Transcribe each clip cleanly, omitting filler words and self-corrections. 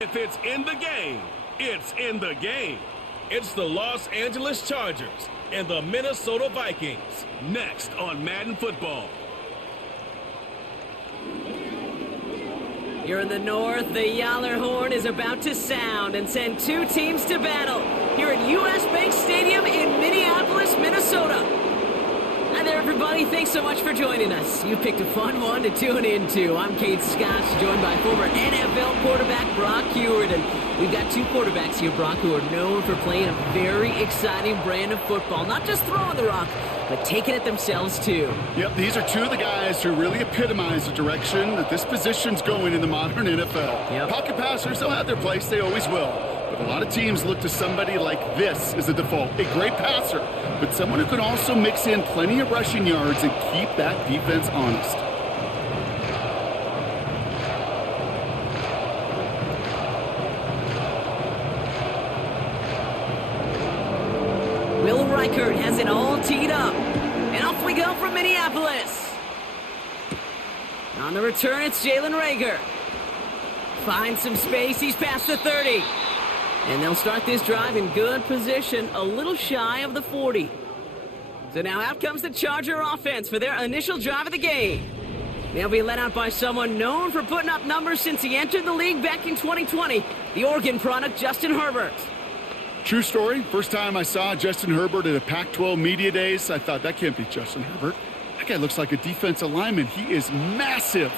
If it's in the game, it's in the game. It's the Los Angeles Chargers and the Minnesota Vikings. Next on Madden Football. Here in the north, the Yaller horn is about to sound and send two teams to battle here at U.S. Bank Stadium in Minneapolis, Minnesota. Hi there, everybody. Thanks so much for joining us. You picked a fun one to tune into. I'm Kate Scott, joined by former NFL quarterback Brock Huard. And we've got two quarterbacks here, Brock, who are known for playing a very exciting brand of football. Not just throwing the rock, but taking it themselves, too. Yep, these are two of the guys who really epitomize the direction that this position's going in the modern NFL. Yep. Pocket passers, they'll have their place. They always will. But a lot of teams look to somebody like this as a default. A great passer, but someone who can also mix in plenty of rushing yards and keep that defense honest. Will Reichert has it all teed up. And off we go from Minneapolis. On the return, it's Jalen Reagor. Finds some space. He's past the 30. And they'll start this drive in good position, a little shy of the 40. So now out comes the Charger offense for their initial drive of the game. They'll be led out by someone known for putting up numbers since he entered the league back in 2020, the Oregon product, Justin Herbert. True story. First time I saw Justin Herbert at a Pac-12 Media Days, I thought, that can't be Justin Herbert. That guy looks like a defensive lineman. He is massive.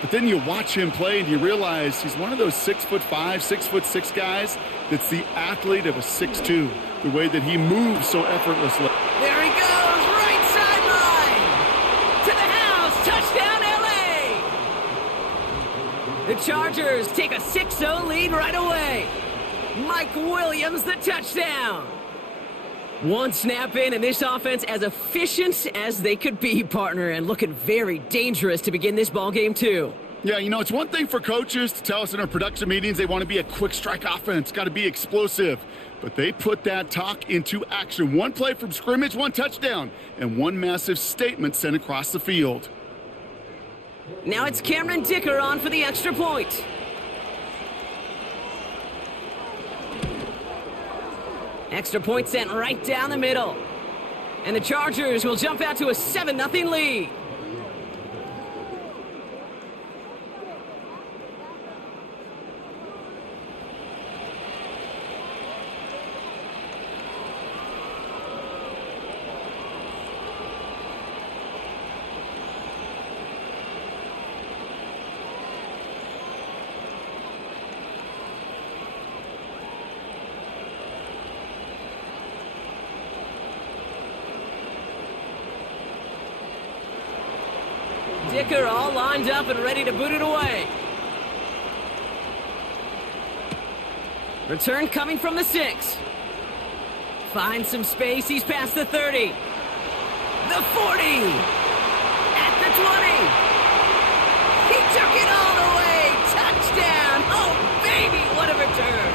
But then you watch him play and you realize he's one of those 6'5", 6'6" guys that's the athlete of a 6'2", the way that he moves so effortlessly. There he goes, right sideline. To the house, touchdown LA. The Chargers take a 6-0 lead right away. Mike Williams, the touchdown. One snap in, and this offense as efficient as they could be, partner, and looking very dangerous to begin this ball game too. Yeah, you know, it's one thing for coaches to tell us in our production meetings they want to be a quick strike offense, got to be explosive. But they put that talk into action. One play from scrimmage, one touchdown, and one massive statement sent across the field. Now it's Cameron Dicker on for the extra point. Extra point sent right down the middle. And the Chargers will jump out to a 7-0 lead. Dicker all lined up and ready to boot it away. Return coming from the 6. Finds some space. He's past the 30. The 40. At the 20. He took it all the way. Touchdown. Oh, baby, what a return.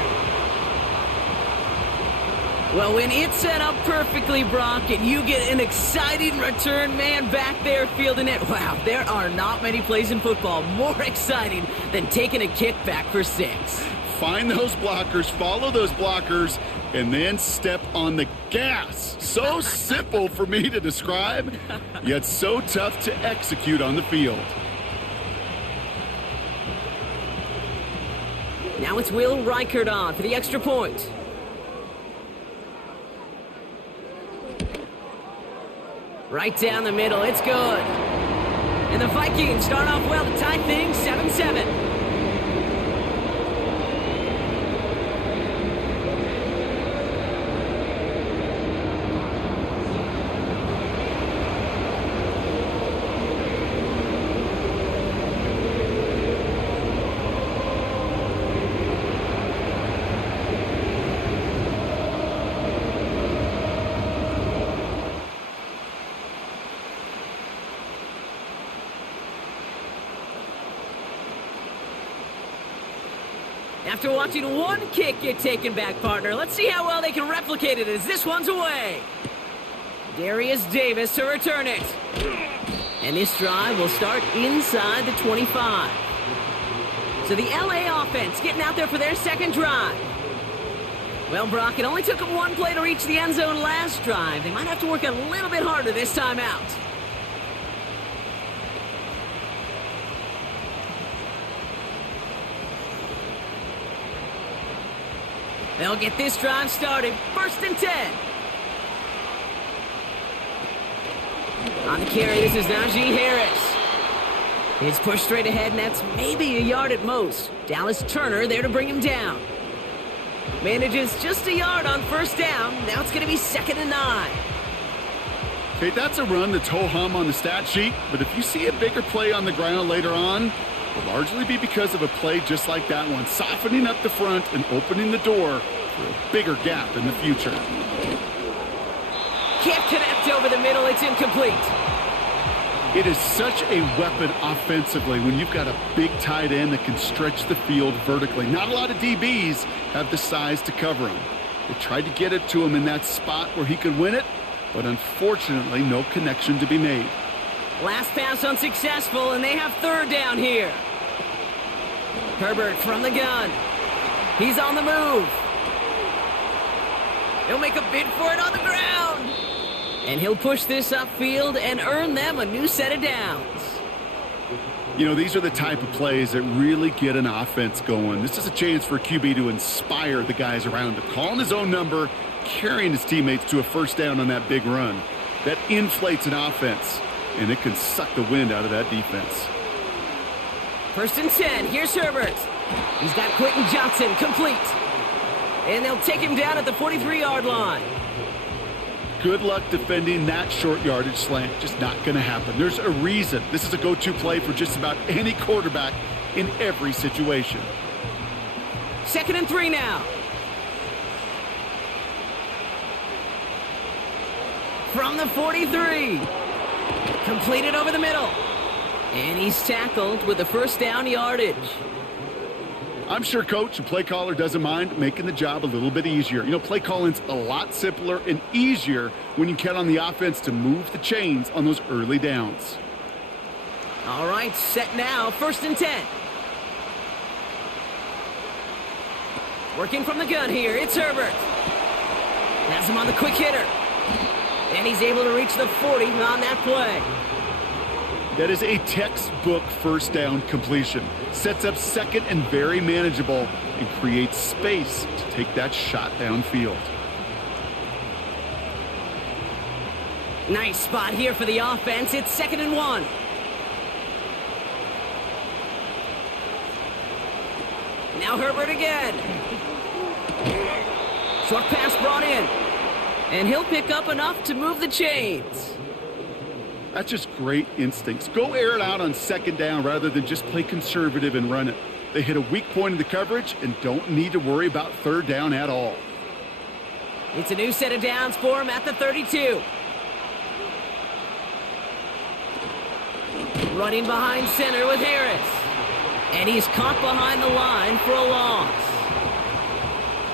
Well, when it's set up perfectly, Brock, and you get an exciting return man back there fielding it, wow, there are not many plays in football more exciting than taking a kick back for 6. Find those blockers, follow those blockers, and then step on the gas. So simple for me to describe, yet so tough to execute on the field. Now it's Will Reichert on for the extra point. Right down the middle, it's good. And the Vikings start off well to tie things 7-7. After watching one kick get taken back, partner, let's see how well they can replicate it as this one's away. Darius Davis to return it. And this drive will start inside the 25. So the LA offense getting out there for their second drive. Well, Brock, it only took them one play to reach the end zone last drive. They might have to work a little bit harder this time out. They'll get this drive started. 1st and 10. On the carry, this is Najee Harris. It's pushed straight ahead, and that's maybe a yard at most. Dallas Turner there to bring him down. Manages just a yard on 1st down. Now it's going to be 2nd and 9. Okay, that's a run that's ho-hum on the stat sheet, but if you see a bigger play on the ground later on, it will largely be because of a play just like that one, softening up the front and opening the door for a bigger gap in the future. Can't connect over the middle. It's incomplete. It is such a weapon offensively when you've got a big tight end that can stretch the field vertically. Not a lot of DBs have the size to cover him. They tried to get it to him in that spot where he could win it, but unfortunately, no connection to be made. Last pass unsuccessful, and they have 3rd down here. Herbert from the gun. He's on the move. He'll make a bid for it on the ground. And he'll push this upfield and earn them a new set of downs. You know, these are the type of plays that really get an offense going. This is a chance for a QB to inspire the guys around him. Calling his own number, carrying his teammates to a 1st down on that big run. That inflates an offense, and it can suck the wind out of that defense. 1st and 10. Here's Herbert. He's got Quentin Johnson complete. And they'll take him down at the 43-yard line. Good luck defending that short yardage slant. Just not going to happen. There's a reason. This is a go-to play for just about any quarterback in every situation. 2nd and 3 now. From the 43. Completed over the middle. And he's tackled with the 1st down yardage. I'm sure coach and play caller doesn't mind making the job a little bit easier. You know, play calling's a lot simpler and easier when you count on the offense to move the chains on those early downs. All right, set now. 1st and 10. Working from the gun here. It's Herbert. Has him on the quick hitter. And he's able to reach the 40 on that play. That is a textbook 1st down completion. Sets up 2nd and very manageable and creates space to take that shot downfield. Nice spot here for the offense. It's 2nd and 1. Now Herbert again. Short pass brought in. And he'll pick up enough to move the chains. That's just great instincts. Go air it out on 2nd down rather than just play conservative and run it. They hit a weak point in the coverage and don't need to worry about 3rd down at all. It's a new set of downs for him at the 32. Running behind center with Harris. And he's caught behind the line for a loss.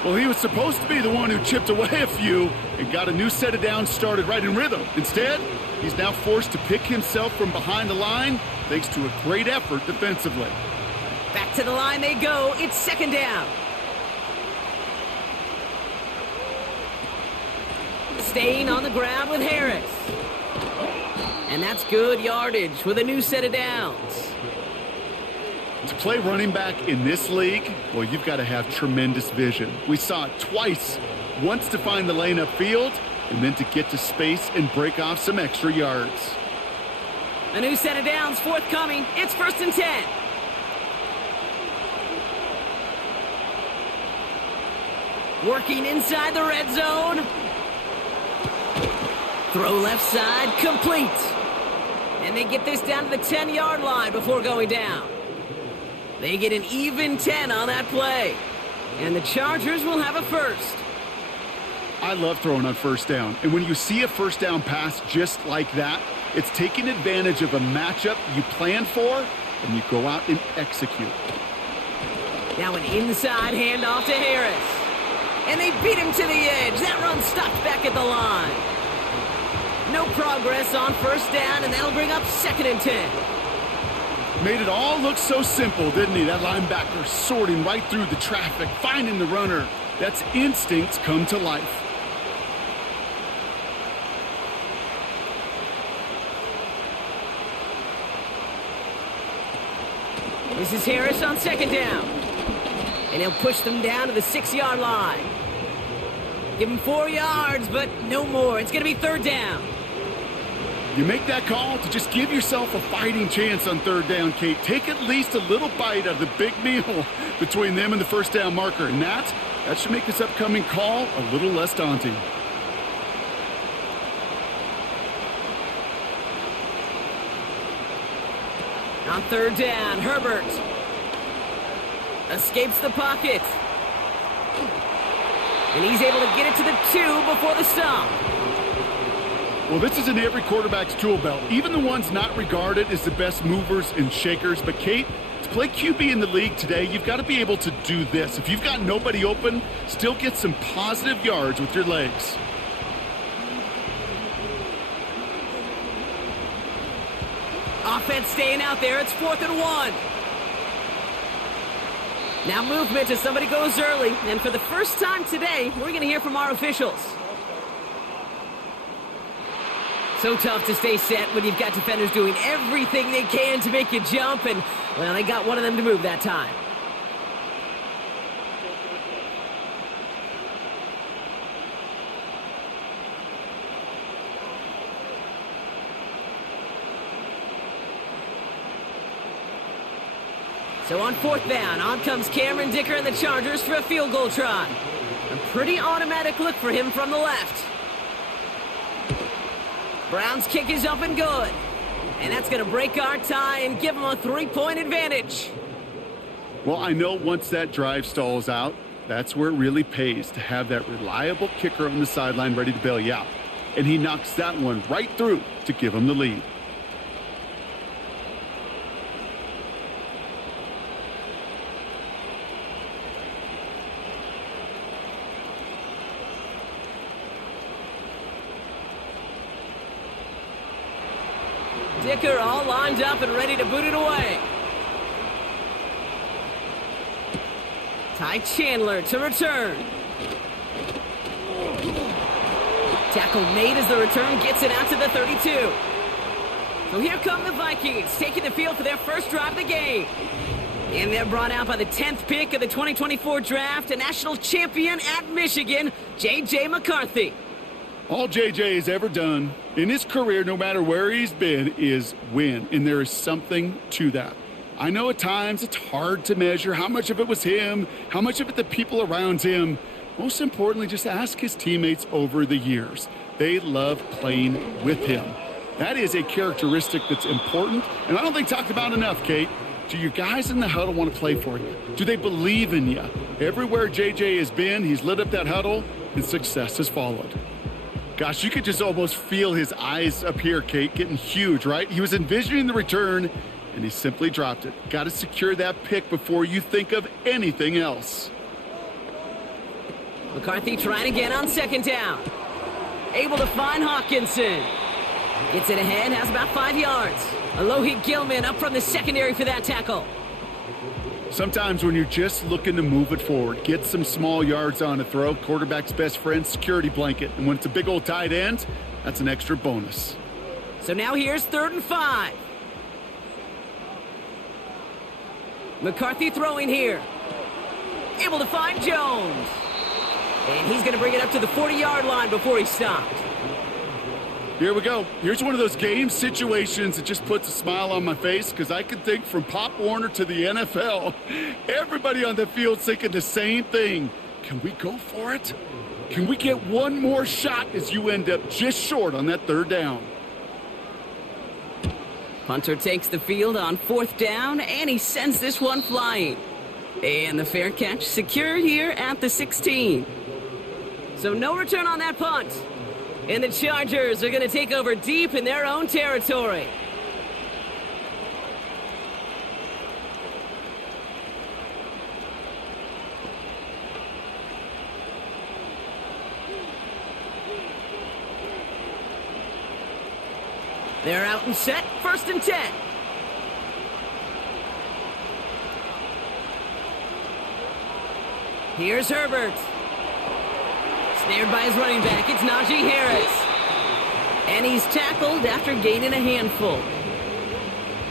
Well, he was supposed to be the one who chipped away a few and got a new set of downs started right in rhythm. Instead, he's now forced to pick himself from behind the line thanks to a great effort defensively. Back to the line they go. It's 2nd down. Staying on the ground with Harris. And that's good yardage with a new set of downs. To play running back in this league, well, you've got to have tremendous vision. We saw it twice. Once to find the lane upfield, and then to get to space and break off some extra yards. A new set of downs forthcoming. It's 1st and 10. Working inside the red zone. Throw left side, complete. And they get this down to the 10-yard line before going down. They get an even 10 on that play. And the Chargers will have a 1st. I love throwing on 1st down. And when you see a 1st down pass just like that, it's taking advantage of a matchup you plan for, and you go out and execute. Now an inside handoff to Harris. And they beat him to the edge. That run stopped back at the line. No progress on 1st down, and that'll bring up 2nd and 10. Made it all look so simple, didn't he? That linebacker sorting right through the traffic, finding the runner. That's instincts come to life. This is Harris on second down. And he'll push them down to the 6-yard line. Give him 4 yards, but no more. It's going to be third down. You make that call to just give yourself a fighting chance on third down, Kate. Take at least a little bite of the big meal between them and the first down marker. And that should make this upcoming call a little less daunting. On third down, Herbert escapes the pocket. And he's able to get it to the 2 before the stop. Well, this is in every quarterback's tool belt, even the ones not regarded as the best movers and shakers. But, Kate, to play QB in the league today, you've got to be able to do this. If you've got nobody open, still get some positive yards with your legs. Offense staying out there. It's 4th and 1. Now movement as somebody goes early. And for the first time today, we're going to hear from our officials. So tough to stay set when you've got defenders doing everything they can to make you jump. And, well, they got one of them to move that time. So on 4th down, on comes Cameron Dicker and the Chargers for a field goal try. A pretty automatic look for him from the left. Brown's kick is up and good. And that's going to break our tie and give them a 3-point advantage. Well, I know once that drive stalls out, that's where it really pays to have that reliable kicker on the sideline ready to bail you out. And he knocks that one right through to give him the lead. Dicker all lined up and ready to boot it away. Ty Chandler to return. Tackle made as the return gets it out to the 32. So here come the Vikings, taking the field for their first drive of the game. And they're brought out by the 10th pick of the 2024 draft, a national champion at Michigan, J.J. McCarthy. All J.J. has ever done in his career, no matter where he's been, is win. And there is something to that. I know at times it's hard to measure how much of it was him, how much of it the people around him. Most importantly, just ask his teammates over the years. They love playing with him. That is a characteristic that's important, and I don't think talked about enough, Kate. Do your guys in the huddle want to play for you? Do they believe in you? Everywhere J.J. has been, he's lit up that huddle, and success has followed. Gosh, you could just almost feel his eyes up here, Kate, getting huge, right? He was envisioning the return, and he simply dropped it. Got to secure that pick before you think of anything else. McCarthy trying again on 2nd down. Able to find Hawkinson. Gets it ahead, has about 5 yards. Alohi Gilman up from the secondary for that tackle. Sometimes when you're just looking to move it forward, get some small yards on a throw, quarterback's best friend, security blanket. And when it's a big old tight end, that's an extra bonus. So now here's 3rd and 5. McCarthy throwing here. Able to find Jones. And he's going to bring it up to the 40-yard line before he stopped. Here we go. Here's one of those game situations that just puts a smile on my face because I can think from Pop Warner to the NFL. Everybody on the field's thinking the same thing. Can we go for it? Can we get one more shot as you end up just short on that 3rd down? Punter takes the field on 4th down, and he sends this one flying. And the fair catch secured here at the 16. So no return on that punt. And the Chargers are going to take over deep in their own territory. They're out and set, 1st and 10. Here's Herbert. Snared by his running back, it's Najee Harris. And he's tackled after gaining a handful.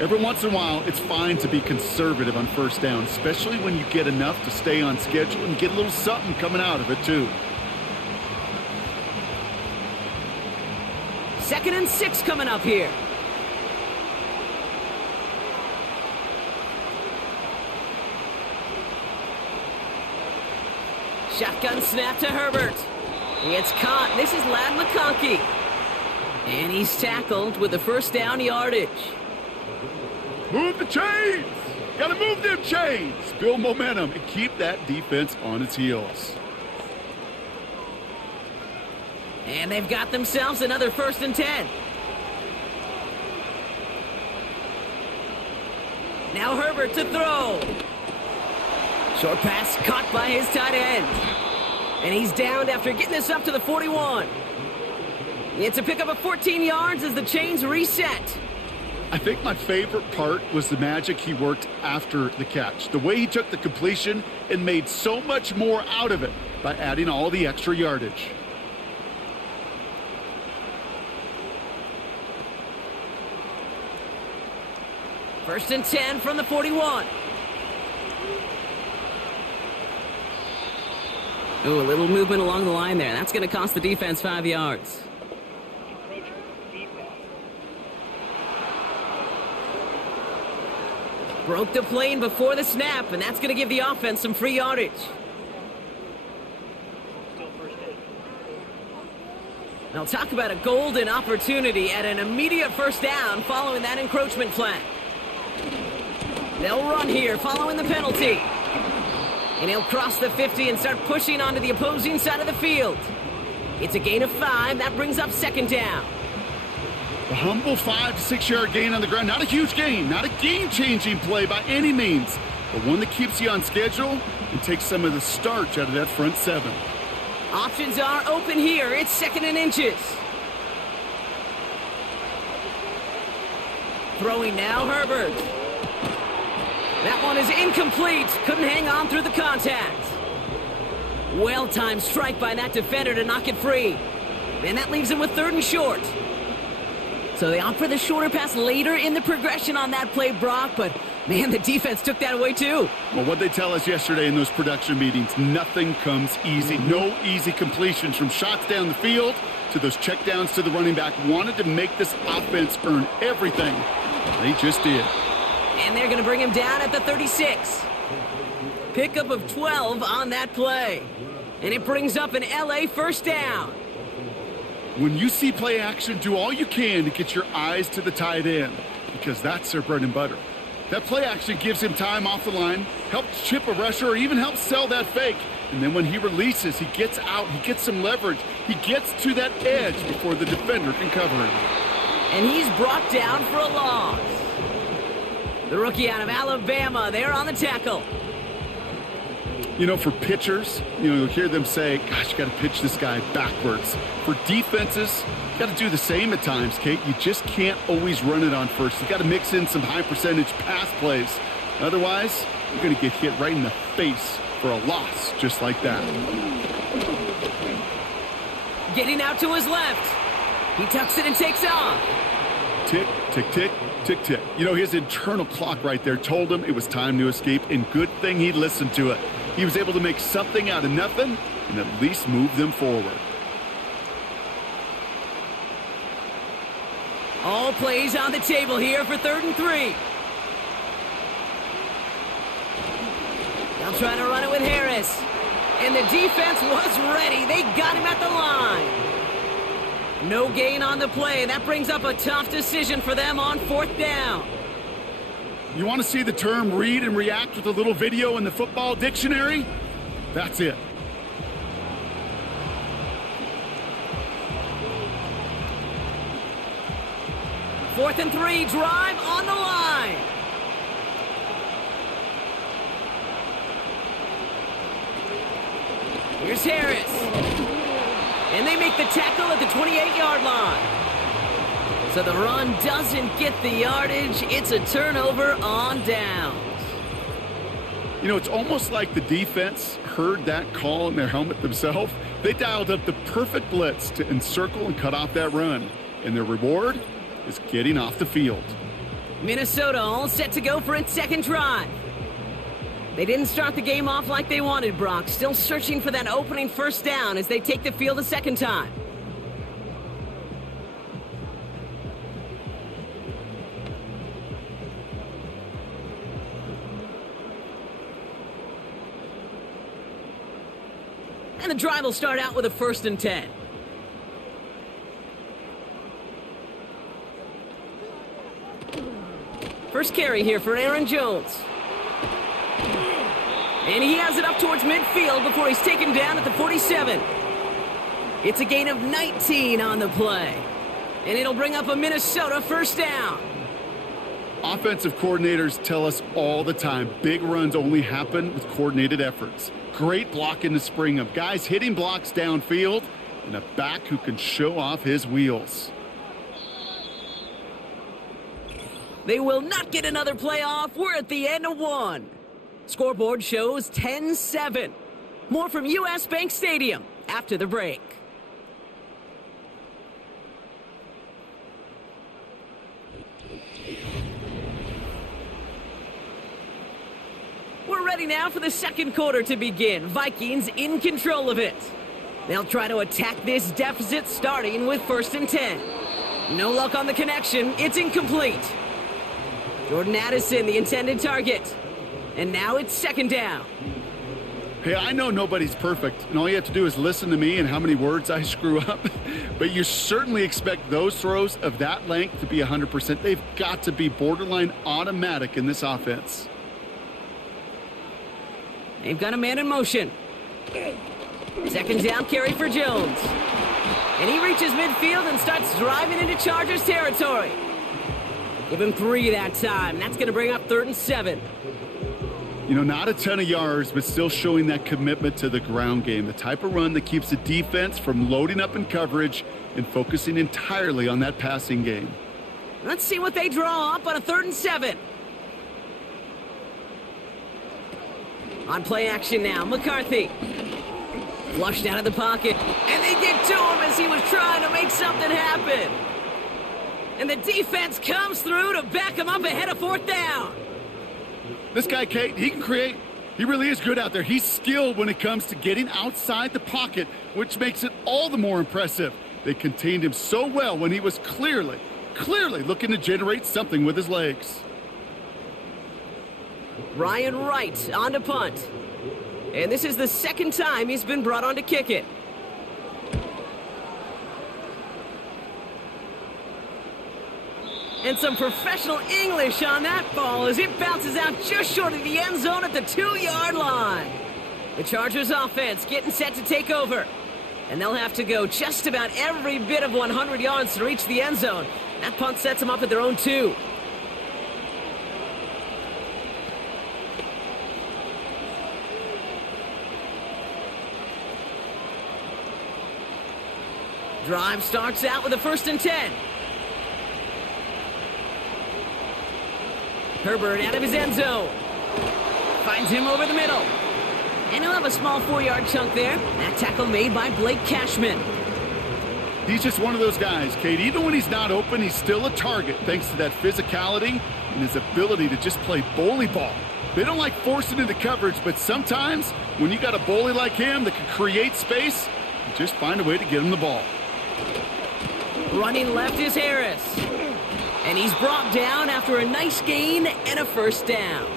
Every once in a while, it's fine to be conservative on first down, especially when you get enough to stay on schedule and get a little something coming out of it, too. 2nd and 6 coming up here. Shotgun snap to Herbert. It's caught. This is Malaki. And he's tackled with the first down yardage. Move the chains! Gotta move them chains! Build momentum and keep that defense on its heels. And they've got themselves another 1st and 10. Now Herbert to throw. Short pass caught by his tight end. And he's downed after getting this up to the 41. It's a pickup of 14 yards as the chains reset. I think my favorite part was the magic he worked after the catch. The way he took the completion and made so much more out of it by adding all the extra yardage. First and 10 from the 41. Ooh, a little movement along the line there. That's going to cost the defense 5 yards. Broke the plane before the snap, and that's going to give the offense some free yardage. Now talk about a golden opportunity at an immediate first down following that encroachment flag. They'll run here following the penalty. And he'll cross the 50 and start pushing onto the opposing side of the field. It's a gain of 5. That brings up 2nd down. A humble 5 to 6 yard gain on the ground. Not a huge gain, not a game-changing play by any means, but one that keeps you on schedule and takes some of the starch out of that front 7. Options are open here. It's 2nd and inches. Throwing now, Herbert. That one is incomplete. Couldn't hang on through the contact. Well-timed strike by that defender to knock it free. And that leaves him with 3rd and short. So they opt for the shorter pass later in the progression on that play, Brock, but man, the defense took that away too. Well, what they tell us yesterday in those production meetings, nothing comes easy. No easy completions from shots down the field to those checkdowns to the running back. Wanted to make this offense earn everything. They just did. And they're going to bring him down at the 36. Pickup of 12 on that play. And it brings up an LA first down. When you see play action, do all you can to get your eyes to the tight end, because that's their bread and butter. That play action gives him time off the line, helps chip a rusher, or even helps sell that fake. And then when he releases, he gets out, he gets some leverage. He gets to that edge before the defender can cover him. And he's brought down for a loss. The rookie out of Alabama, there on the tackle. You know, for pitchers, you'll hear them say, gosh, you got to pitch this guy backwards. For defenses, you got to do the same at times, Kate. You just can't always run it on first. You got to mix in some high percentage pass plays. Otherwise, you're going to get hit right in the face for a loss just like that. Getting out to his left. He tucks it and takes off. Tick, tick, tick, tick, tick. His internal clock right there told him it was time to escape, and good thing he listened to it. He was able to make something out of nothing and at least move them forward. All plays on the table here for 3rd and 3. They'll try to run it with Harris. And the defense was ready. They got him at the line. No gain on the play. That brings up a tough decision for them on 4th down. You want to see the term read and react with a little video in the football dictionary? That's it. Fourth and 3, drive on the line. Here's Harris. And they make the tackle at the 28-yard line. So the run doesn't get the yardage. It's a turnover on downs. You know, it's almost like the defense heard that call in their helmet themselves. They dialed up the perfect blitz to encircle and cut off that run. And their reward is getting off the field. Minnesota all set to go for its second drive. They didn't start the game off like they wanted, Brock. Still searching for that opening first down as they take the field a second time. And the drive will start out with a 1st and 10. First carry here for Aaron Jones. And he has it up towards midfield before he's taken down at the 47. It's a gain of 19 on the play. And it'll bring up a Minnesota first down. Offensive coordinators tell us all the time, big runs only happen with coordinated efforts. Great block in the spring of guys hitting blocks downfield and a back who can show off his wheels. They will not get another play off. We're at the end of one. Scoreboard shows 10-7. More from U.S. Bank Stadium after the break. We're ready now for the second quarter to begin. Vikings in control of it. They'll try to attack this deficit starting with 1st and 10. No luck on the connection. It's incomplete. Jordan Addison, the intended target. And now it's 2nd down. Hey, I know nobody's perfect, and all you have to do is listen to me and how many words I screw up. But you certainly expect those throws of that length to be 100%. They've got to be borderline automatic in this offense. They've got a man in motion. 2nd down carry for Jones. And he reaches midfield and starts driving into Chargers territory. Give him 3 that time. That's going to bring up 3rd and 7. You know, not a ton of yards, but still showing that commitment to the ground game. The type of run that keeps the defense from loading up in coverage and focusing entirely on that passing game. Let's see what they draw up on a 3rd and 7. On play action now, McCarthy. Flushed out of the pocket. And they get to him as he was trying to make something happen. And the defense comes through to back him up ahead of 4th down. This guy, Kate, he can create. He really is good out there. He's skilled when it comes to getting outside the pocket, which makes it all the more impressive. They contained him so well when he was clearly looking to generate something with his legs. Ryan Wright on to punt. And this is the 2nd time he's been brought on to kick it. And some professional English on that ball as it bounces out just short of the end zone at the 2-yard line. The Chargers offense getting set to take over. And they'll have to go just about every bit of 100 yards to reach the end zone. That punt sets them up at their own 2. Drive starts out with a 1st and 10. Herbert out of his end zone. Finds him over the middle. And he'll have a small 4-yard chunk there. That tackle made by Blake Cashman. He's just one of those guys, Kate. Even when he's not open, he's still a target thanks to that physicality and his ability to just play bully ball. They don't like forcing into coverage, but sometimes when you got a bully like him that can create space, you just find a way to get him the ball. Running left is Harris. And he's brought down after a nice gain and a 1st down.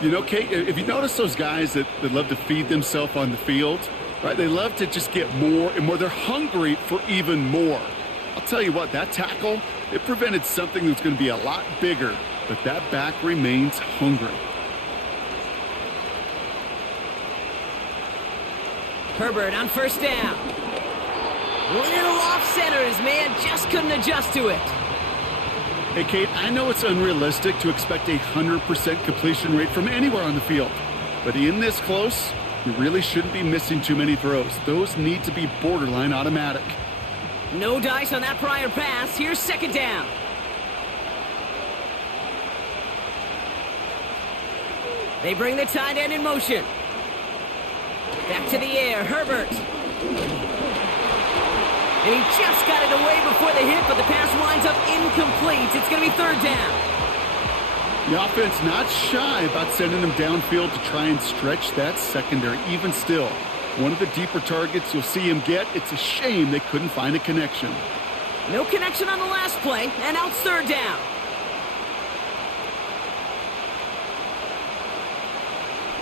You know, Kate, if you notice those guys that love to feed themselves on the field, right? They love to just get more and more. They're hungry for even more. I'll tell you what, that tackle, it prevented something that's going to be a lot bigger, but that back remains hungry. Herbert on 1st down. Little off center, his man just couldn't adjust to it. Hey, Kate, I know it's unrealistic to expect a 100% completion rate from anywhere on the field, but in this close, you really shouldn't be missing too many throws. Those need to be borderline automatic. No dice on that prior pass. Here's 2nd down. They bring the tight end in motion. Back to the air, Herbert. And he just got it away before the hit, but the pass winds up incomplete. It's going to be third down. The offense not shy about sending them downfield to try and stretch that secondary. Even still, one of the deeper targets you'll see him get. It's a shame they couldn't find a connection. No connection on the last play, and now it's third down.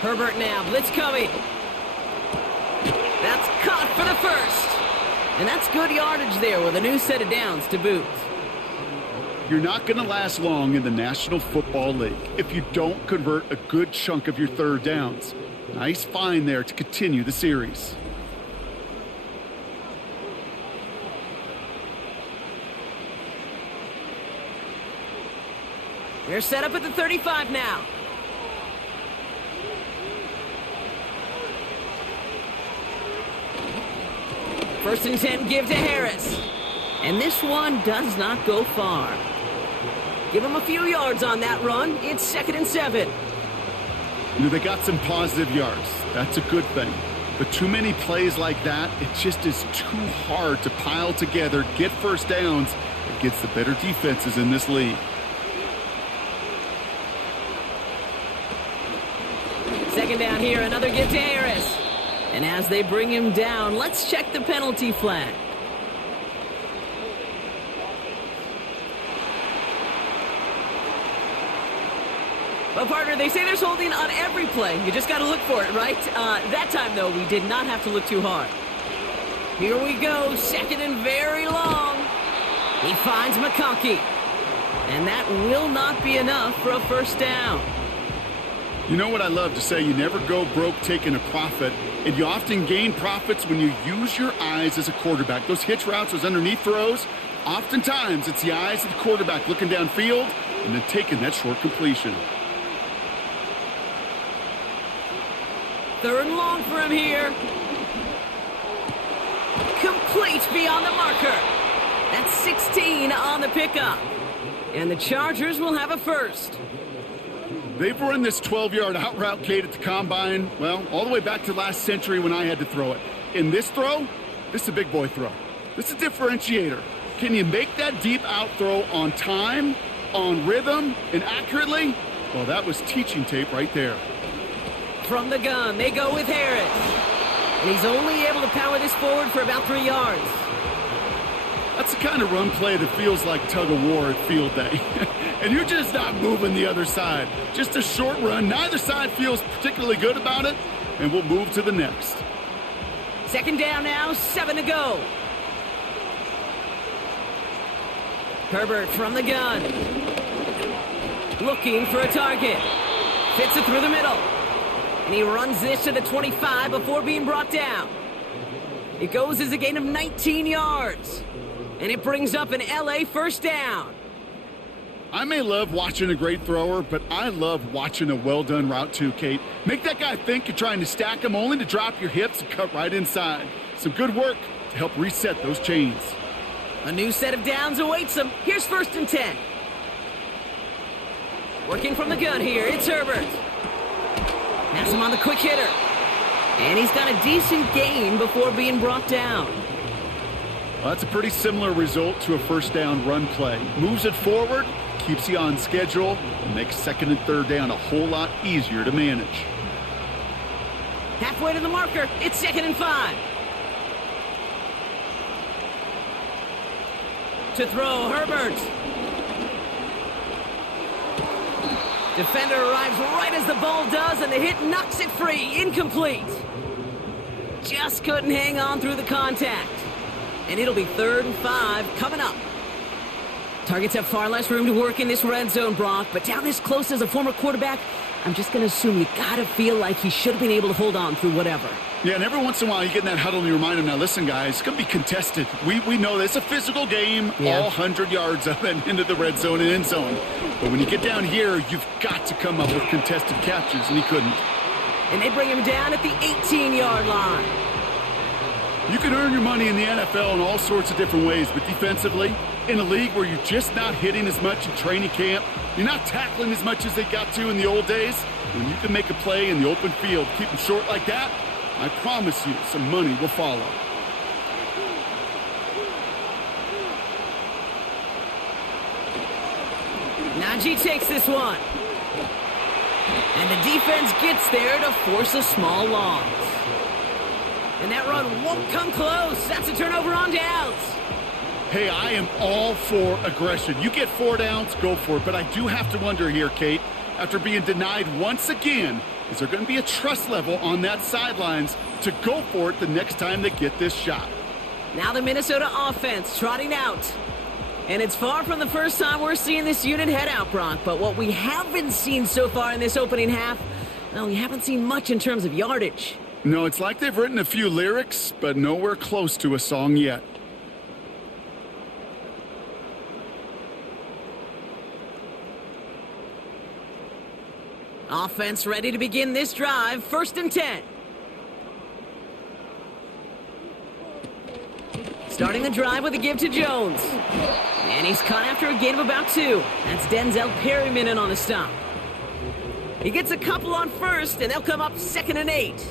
Herbert now, blitz coming. That's caught for the first. And that's good yardage there with a new set of downs to boot. You're not going to last long in the National Football League if you don't convert a good chunk of your third downs. Nice find there to continue the series. They're set up at the 35 now. First and 10, give to Harris. And this one does not go far. Give him a few yards on that run. It's 2nd and 7. You know, they got some positive yards. That's a good thing. But too many plays like that, it just is too hard to pile together, get first downs against the better defenses in this league. Second down here, another give to Harris. And as they bring him down, let's check the penalty flag. Well, partner, they say there's holding on every play. You just got to look for it, right? That time, though, we did not have to look too hard. Here we go, 2nd and very long. He finds Malaki. And that will not be enough for a first down. You know what I love to say? You never go broke taking a profit, and you often gain profits when you use your eyes as a quarterback. Those hitch routes, those underneath throws, oftentimes it's the eyes of the quarterback looking downfield and then taking that short completion. Third and long for him here. Complete beyond the marker. That's 16 on the pickup. And the Chargers will have a first. They've run this 12-yard out route, Kate, at the Combine, well, all the way back to last century when I had to throw it. In this throw, this is a big boy throw. This is a differentiator. Can you make that deep out throw on time, on rhythm, and accurately? Well, that was teaching tape right there. From the gun, they go with Harris. And he's only able to power this forward for about 3 yards. That's the kind of run play that feels like tug-of-war at field day. And you're just not moving the other side. Just a short run. Neither side feels particularly good about it, and we'll move to the next. Second down now, 7 to go. Herbert from the gun. Looking for a target. Fits it through the middle. And he runs this to the 25 before being brought down. It goes as a gain of 19 yards. And it brings up an LA first down. I may love watching a great thrower, but I love watching a well-done route too, Kate. Make that guy think you're trying to stack him only to drop your hips and cut right inside. Some good work to help reset those chains. A new set of downs awaits him. Here's 1st and 10. Working from the gun here, it's Herbert. Has him on the quick hitter. And he's got a decent gain before being brought down. Well, that's a pretty similar result to a first down run play. Moves it forward, keeps you on schedule, and makes 2nd and 3rd down a whole lot easier to manage. Halfway to the marker, it's 2nd and 5. To throw, Herbert. Defender arrives right as the ball does, and the hit knocks it free. Incomplete. Just couldn't hang on through the contact. And it'll be 3rd and 5 coming up. Targets have far less room to work in this red zone, Brock, but down this close as a former quarterback, I'm just going to assume you got to feel like he should have been able to hold on through whatever. Yeah, and every once in a while you get in that huddle and you remind him, now listen, guys, it's going to be contested. We know this. It's a physical game, all 100 yards of it into the red zone and end zone. But when you get down here, you've got to come up with contested catches, and he couldn't. And they bring him down at the 18-yard line. You can earn your money in the NFL in all sorts of different ways, but defensively, in a league where you're just not hitting as much in training camp, you're not tackling as much as they got to in the old days, when you can make a play in the open field, keep them short like that, I promise you some money will follow. Najee takes this one. And the defense gets there to force a small loss. And that run won't come close. That's a turnover on downs. Hey, I am all for aggression. You get 4 downs, go for it. But I do have to wonder here, Kate, after being denied once again, is there going to be a trust level on that sidelines to go for it the next time they get this shot? Now the Minnesota offense trotting out. And it's far from the first time we're seeing this unit head out, Brock. But what we haven't seen so far in this opening half, well, we haven't seen much in terms of yardage. No, it's like they've written a few lyrics, but nowhere close to a song yet. Offense ready to begin this drive. 1st and 10. Starting the drive with a give to Jones. And he's caught after a gain of about 2. That's Denzel Perryman in on the stop. He gets a couple on first, and they'll come up 2nd and 8.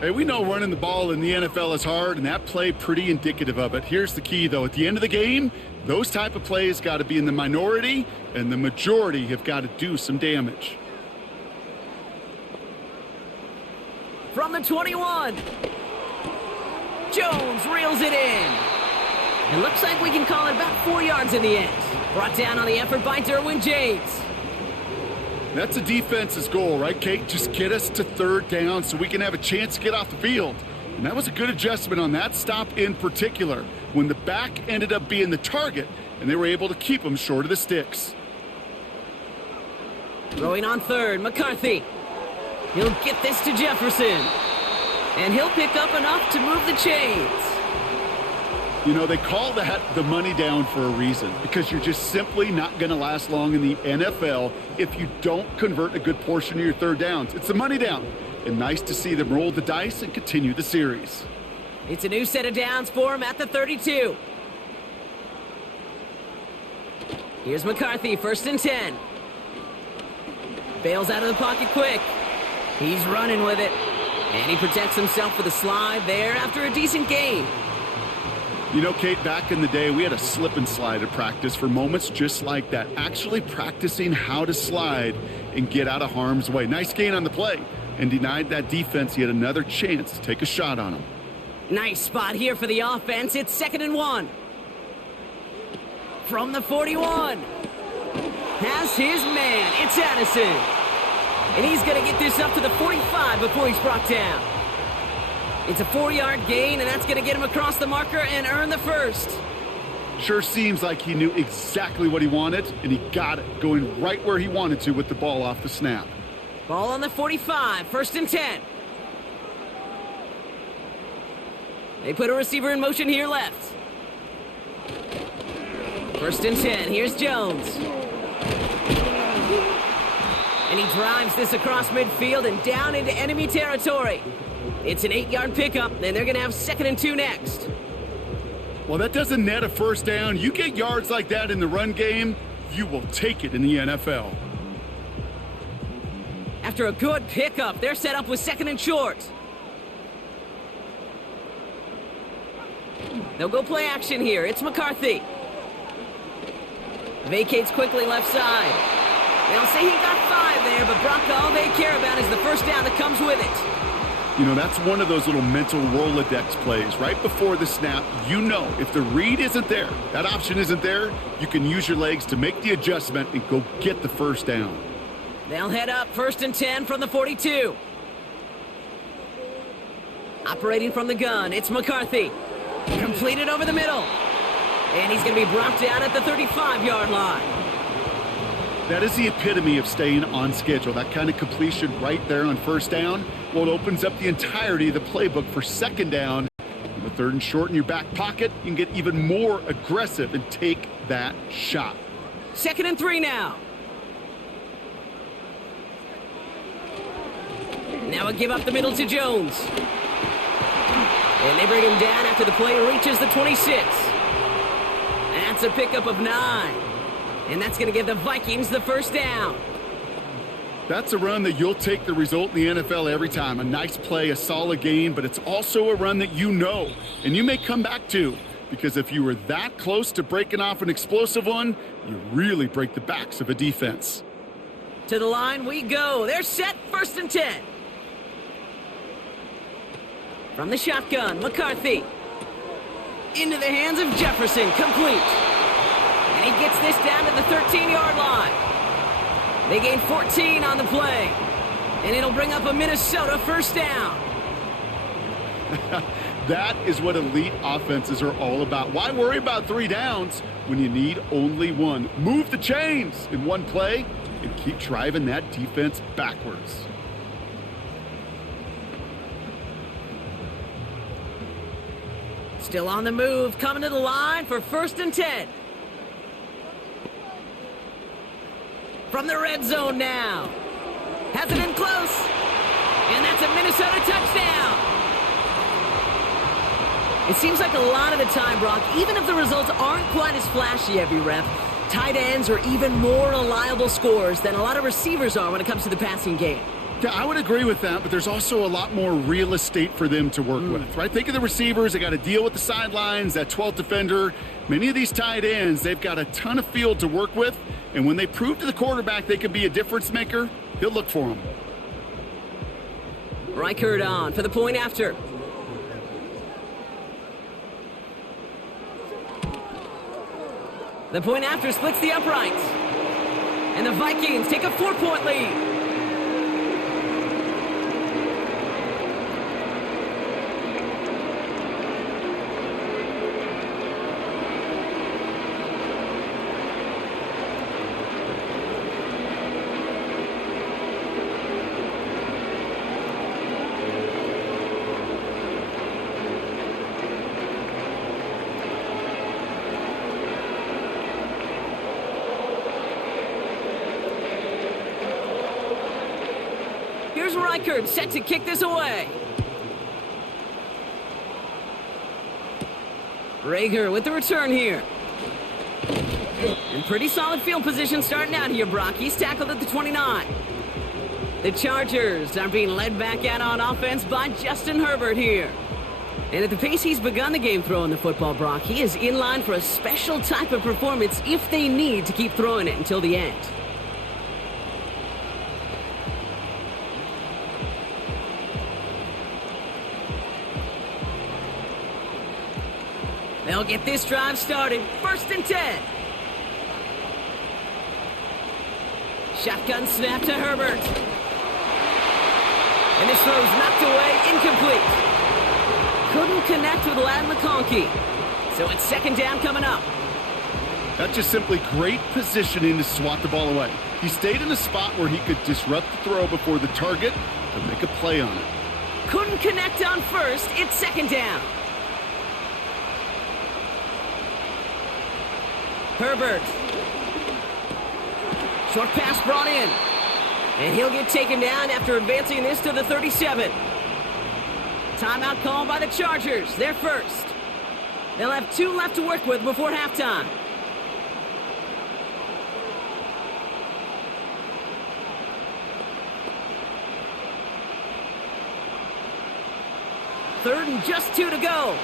Hey, we know running the ball in the NFL is hard, and that play pretty indicative of it. Here's the key, though. At the end of the game, those type of plays got to be in the minority, and the majority have got to do some damage. From the 21. Jones reels it in. It looks like we can call it about 4 yards in the end. Brought down on the effort by Derwin James. That's a defense's goal, right, Kate? Just get us to 3rd down so we can have a chance to get off the field. And that was a good adjustment on that stop in particular, when the back ended up being the target, and they were able to keep him short of the sticks. Throwing on 3rd, McCarthy. He'll get this to Jefferson. And he'll pick up enough to move the chains. You know, they call that the money down for a reason, because you're just simply not going to last long in the NFL if you don't convert a good portion of your 3rd downs. It's the money down. And nice to see them roll the dice and continue the series. It's a new set of downs for him at the 32. Here's McCarthy, 1st and 10. Bails out of the pocket quick. He's running with it. And he protects himself with a slide there after a decent gain. You know, Kate, back in the day, we had a slip and slide at practice for moments just like that. Actually practicing how to slide and get out of harm's way. Nice gain on the play, and denied that defense yet another chance to take a shot on him. Nice spot here for the offense. It's 2nd and 1. From the 41. Has his man. It's Addison. And he's going to get this up to the 45 before he's brought down. It's a 4-yard gain, and that's going to get him across the marker and earn the 1st. Sure seems like he knew exactly what he wanted, and he got it, going right where he wanted to with the ball off the snap. Ball on the 45, 1st and 10. They put a receiver in motion here left. 1st and 10, here's Jones. And he drives this across midfield and down into enemy territory. It's an 8-yard pickup, and they're going to have 2nd and 2 next. Well, that doesn't net a 1st down. You get yards like that in the run game, you will take it in the NFL. After a good pickup, they're set up with 2nd and short. They'll go play action here. It's McCarthy. Vacates quickly left side. They'll say he got 5 there, but Brock, all they care about is the 1st down that comes with it. You know, that's one of those little mental Rolodex plays. Right before the snap, you know if the read isn't there, that option isn't there, you can use your legs to make the adjustment and go get the 1st down. They'll head up 1st and 10 from the 42. Operating from the gun, it's McCarthy. Completed over the middle. And he's going to be brought down at the 35-yard line. That is the epitome of staying on schedule. That kind of completion right there on 1st down. Well, it opens up the entirety of the playbook for 2nd down. With 3rd and short in your back pocket, you can get even more aggressive and take that shot. 2nd and 3 now. Now a give up the middle to Jones. And they bring him down after the play reaches the 26. That's a pickup of 9. And that's going to give the Vikings the first down. That's a run that you'll take the result in the NFL every time. A nice play, a solid gain, but it's also a run that you know and you may come back to, because if you were that close to breaking off an explosive one, you really break the backs of a defense. To the line we go. They're set, 1st and 10. From the shotgun, McCarthy. Into the hands of Jefferson, complete. And he gets this down to the 13-yard line. They gain 14 on the play. And it'll bring up a Minnesota first down. That is what elite offenses are all about. Why worry about 3 downs when you need only 1? Move the chains in one play and keep driving that defense backwards. Still on the move, coming to the line for 1st and 10. From the red zone now. Has it in close. And that's a Minnesota touchdown. It seems like a lot of the time, Brock, even if the results aren't quite as flashy every rep, tight ends are even more reliable scorers than a lot of receivers are when it comes to the passing game. Yeah, I would agree with that, but there's also a lot more real estate for them to work with, right? Think of the receivers. They got to deal with the sidelines, that 12th defender. Many of these tight ends, they've got a ton of field to work with, and when they prove to the quarterback they can be a difference maker, he'll look for them. Reichard on for the point after. The point after splits the uprights. And the Vikings take a 4-point lead. Here's Reichard set to kick this away. Rager with the return here. In pretty solid field position starting out here, Brock. He's tackled at the 29. The Chargers are being led back out on offense by Justin Herbert here. And at the pace he's begun the game throwing the football, Brock, he is in line for a special type of performance if they need to keep throwing it until the end. They'll get this drive started. 1st and 10. Shotgun snap to Herbert. And this throw's knocked away, incomplete. Couldn't connect with Lad McConkey. So it's 2nd down coming up. That's just simply great positioning to swat the ball away. He stayed in a spot where he could disrupt the throw before the target and make a play on it. Couldn't connect on 1st. It's 2nd down. Herbert. Short pass brought in. And he'll get taken down after advancing this to the 37. Timeout called by the Chargers. They're first. They'll have 2 left to work with before halftime. Third and just 2 to go.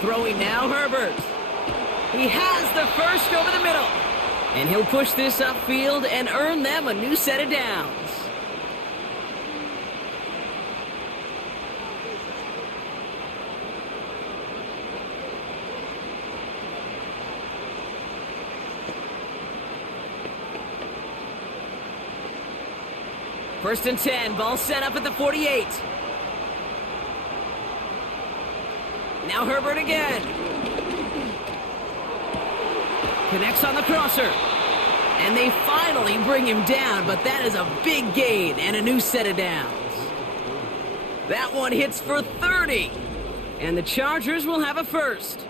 Throwing now, Herbert. He has the first over the middle. And he'll push this upfield and earn them a new set of downs. First and 10, ball set up at the 48. Now Herbert again. Connects on the crosser. And they finally bring him down, but that is a big gain and a new set of downs. That one hits for 30. And the Chargers will have a first.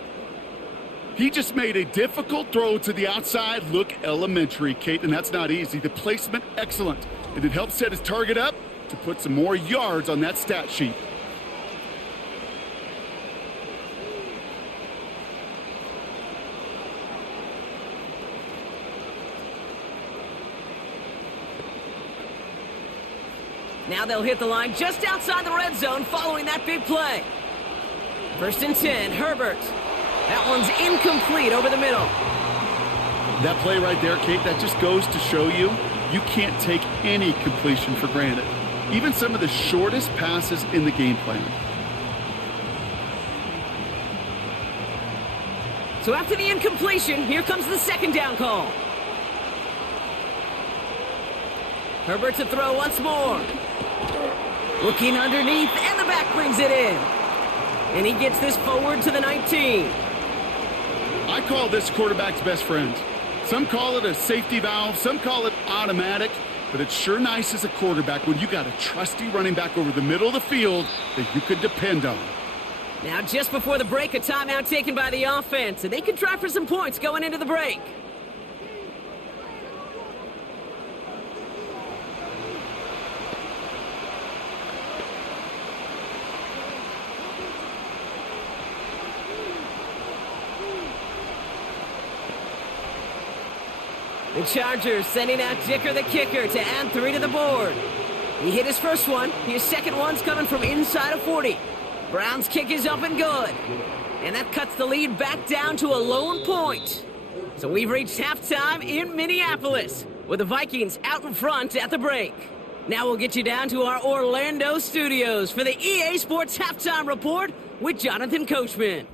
He just made a difficult throw to the outside look elementary, Kate, and that's not easy. The placement, excellent. and it helps set his target up to put some more yards on that stat sheet. Now they'll hit the line just outside the red zone following that big play. 1st and 10, Herbert. That one's incomplete over the middle. That play right there, Kate, that just goes to show you can't take any completion for granted. Even some of the shortest passes in the game plan. So after the incompletion, here comes the 2nd down call. Herbert to throw once more. Looking underneath, and the back brings it in. And he gets this forward to the 19. I call this quarterback's best friend. Some call it a safety valve, some call it automatic, but it's sure nice as a quarterback when you got a trusty running back over the middle of the field that you could depend on. Now just before the break, a timeout taken by the offense, and they can try for some points going into the break. The Chargers sending out Dicker the kicker to add 3 to the board. He hit his first one. His second one's coming from inside of 40. Brown's kick is up and good. And that cuts the lead back down to a lone point. So we've reached halftime in Minneapolis with the Vikings out in front at the break. Now we'll get you down to our Orlando studios for the EA Sports Halftime Report with Jonathan Coachman.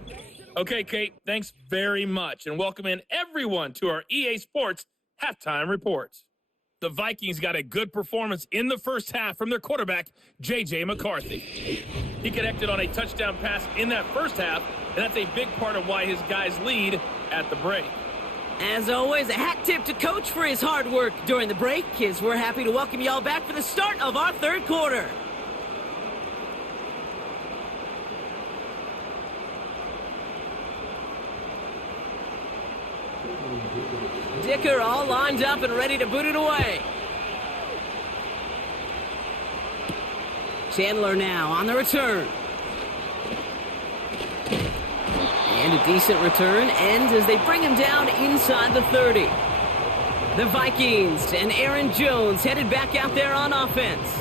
Okay, Kate, thanks very much. And welcome in everyone to our EA Sports Halftime Reports. The Vikings got a good performance in the first half from their quarterback, J.J. McCarthy. He connected on a touchdown pass in that first half, and that's a big part of why his guys lead at the break. As always, a hat tip to Coach for his hard work during the break, as we're happy to welcome y'all back for the start of our third quarter. Dicker all lined up and ready to boot it away. Chandler now on the return. And a decent return ends as they bring him down inside the 30. The Vikings and Aaron Jones headed back out there on offense.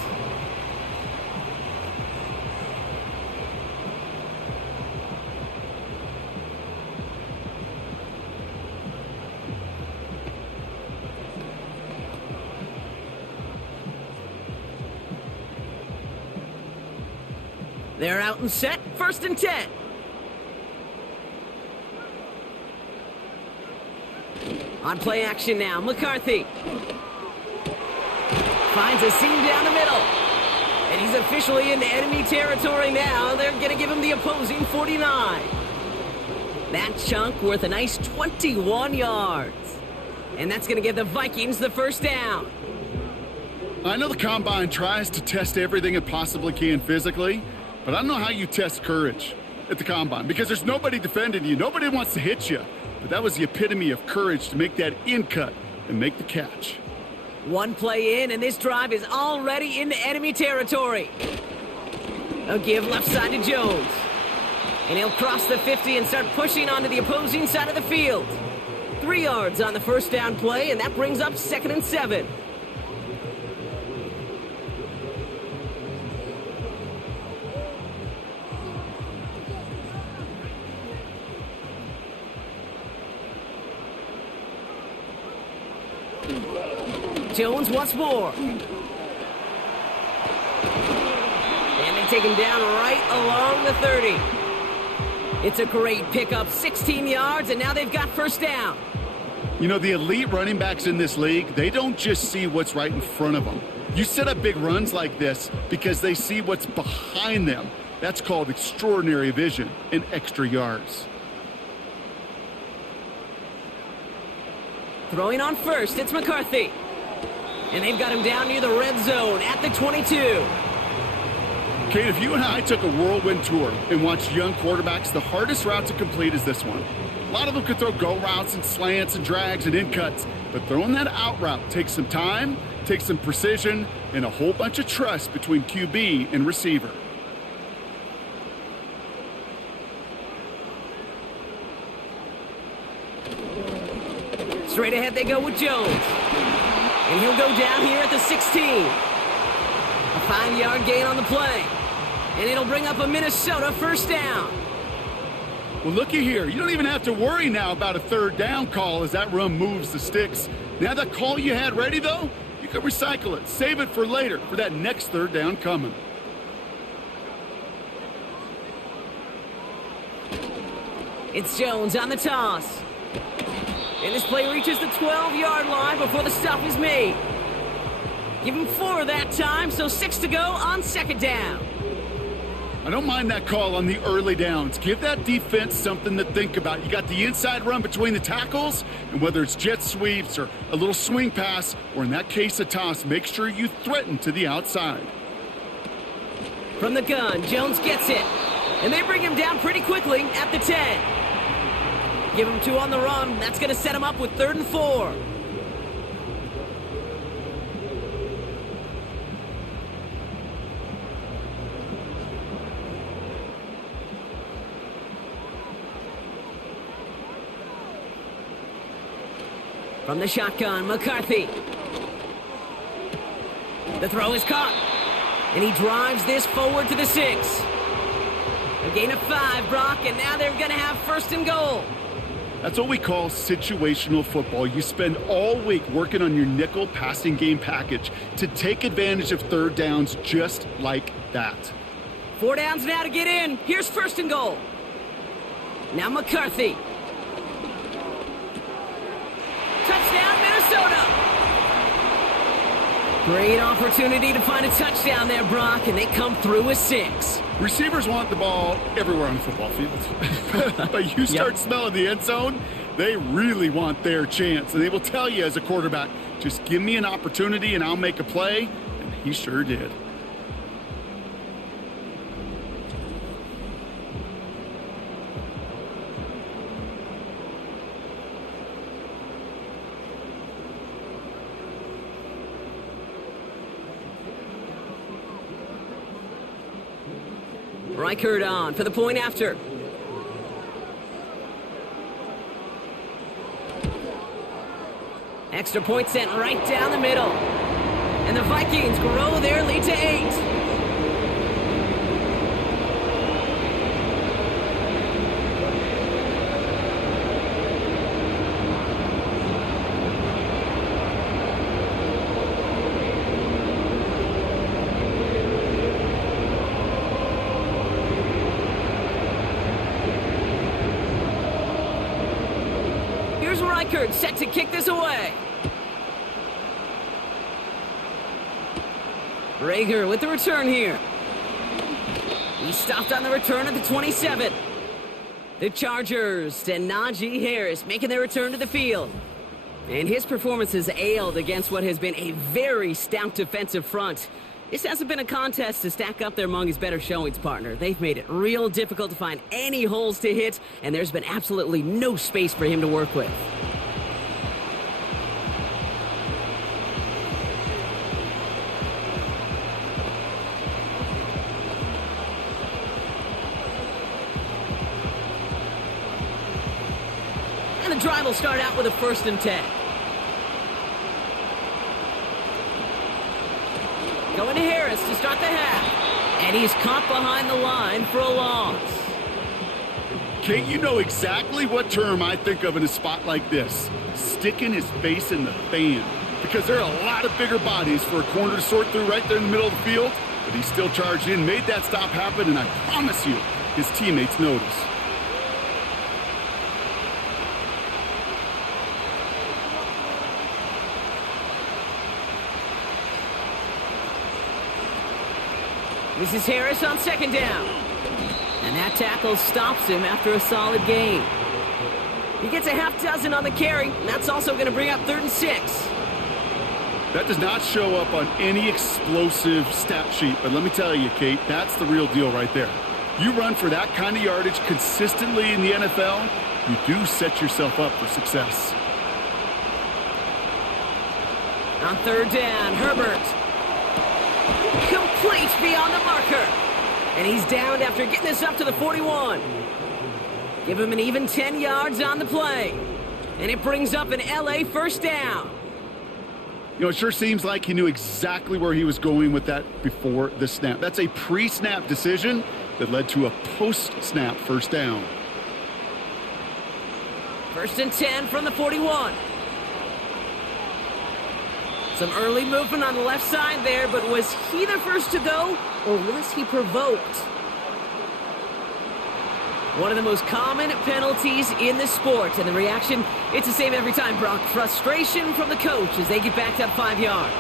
They're out and set, 1st and 10. On play action now, McCarthy. Finds a seam down the middle. And he's officially into enemy territory now. They're going to give him the opposing 49. That chunk worth a nice 21 yards. And that's going to give the Vikings the first down. I know the Combine tries to test everything it possibly can physically, but I don't know how you test courage at the Combine because there's nobody defending you. Nobody wants to hit you. But that was the epitome of courage to make that in cut and make the catch. One play in, and this drive is already into enemy territory. A give left side to Jones. And he'll cross the 50 and start pushing onto the opposing side of the field. 3 yards on the first down play, and that brings up 2nd and 7. Jones once more. And they take him down right along the 30. It's a great pickup, 16 yards, and now they've got first down. You know, the elite running backs in this league, they don't just see what's right in front of them. You set up big runs like this because they see what's behind them. That's called extraordinary vision and extra yards. Throwing on first, it's McCarthy. And they've got him down near the red zone at the 22. Kate, if you and I took a whirlwind tour and watched young quarterbacks, the hardest route to complete is this one. A lot of them could throw go routes and slants and drags and in cuts, but throwing that out route takes some time Takes some precision and a whole bunch of trust between QB and receiver. Straight ahead they go with Jones. And he'll go down here at the 16. A 5-yard gain on the play. And it'll bring up a Minnesota first down. Well, looky here. You don't even have to worry now about a third down call as that run moves the sticks. Now that call you had ready, though, you can recycle it. Save it for later for that next third down coming. It's Jones on the toss. And this play reaches the 12-yard line before the stop is made. Give him 4 that time, so 6 to go on second down. I don't mind that call on the early downs. Give that defense something to think about. You got the inside run between the tackles, and whether it's jet sweeps or a little swing pass, or in that case a toss, make sure you threaten to the outside. From the gun, Jones gets it. And they bring him down pretty quickly at the 10. Give him 2 on the run. That's going to set him up with 3rd and 4. From the shotgun, McCarthy. The throw is caught. And he drives this forward to the 6. A gain of 5, Brock, and now they're going to have 1st and goal. That's what we call situational football. You spend all week working on your nickel passing game package to take advantage of third downs just like that. 4 downs now to get in. Here's 1st and goal. Now McCarthy. Touchdown, Minnesota. Great opportunity to find a touchdown there, Brock, and they come through with 6. Receivers want the ball everywhere on the football field. But you start smelling the end zone, they really want their chance. And they will tell you as a quarterback, just give me an opportunity and I'll make a play. And he sure did. Reichert on for the point after. Extra point sent right down the middle. And the Vikings grow their lead to 8. Reichert set to kick this away. Rager with the return here. He stopped on the return at the 27. The Chargers and Najee Harris making their return to the field. And his performance has ailed against what has been a very stout defensive front. This hasn't been a contest to stack up there among his better showings, partner. They've made it real difficult to find any holes to hit, and there's been absolutely no space for him to work with. And the drive will start out with a 1st and 10. Going to Harris to start the half. And he's caught behind the line for a loss. Kate, you know exactly what term I think of in a spot like this. Sticking his face in the fan. Because there are a lot of bigger bodies for a corner to sort through right there in the middle of the field. But he still charged in, made that stop happen, and I promise you, his teammates notice. This is Harris on 2nd down. And that tackle stops him after a solid gain. He gets a half dozen on the carry, and that's also going to bring up 3rd and 6. That does not show up on any explosive stat sheet, but let me tell you, Kate, that's the real deal right there. You run for that kind of yardage consistently in the NFL, you do set yourself up for success. On third down, Herbert completes beyond the marker. And he's downed after getting this up to the 41. Give him an even 10 yards on the play. And it brings up an LA first down. You know, it sure seems like he knew exactly where he was going with that before the snap. That's a pre-snap decision that led to a post-snap first down. First and 10 from the 41. Some early movement on the left side there, but was he the first to go, or was he provoked? One of the most common penalties in the sport, and the reaction, it's the same every time, Brock. Frustration from the coach as they get backed up 5 yards.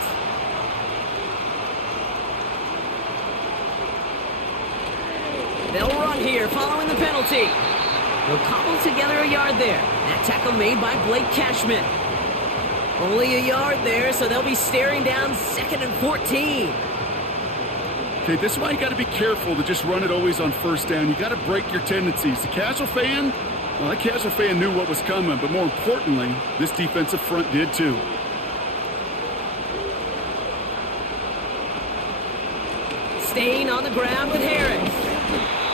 They'll run here following the penalty. They'll cobble together a yard there. That tackle made by Blake Cashman. Only a yard there, so they'll be staring down 2nd and 14. Okay, this is why you got to be careful to just run it always on first down. You got to break your tendencies. The casual fan, well, that casual fan knew what was coming, but more importantly, this defensive front did too. Staying on the ground with Harris.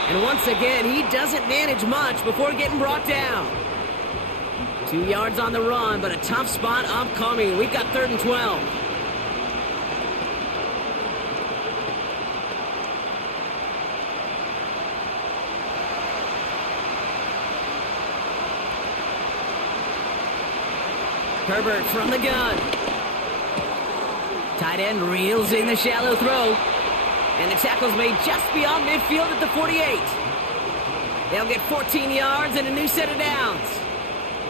And once again, he doesn't manage much before getting brought down. 2 yards on the run, but a tough spot upcoming. We've got 3rd and 12. Herbert from the gun. Tight end reels in the shallow throw. And the tackle's made just beyond midfield at the 48. They'll get 14 yards and a new set of downs.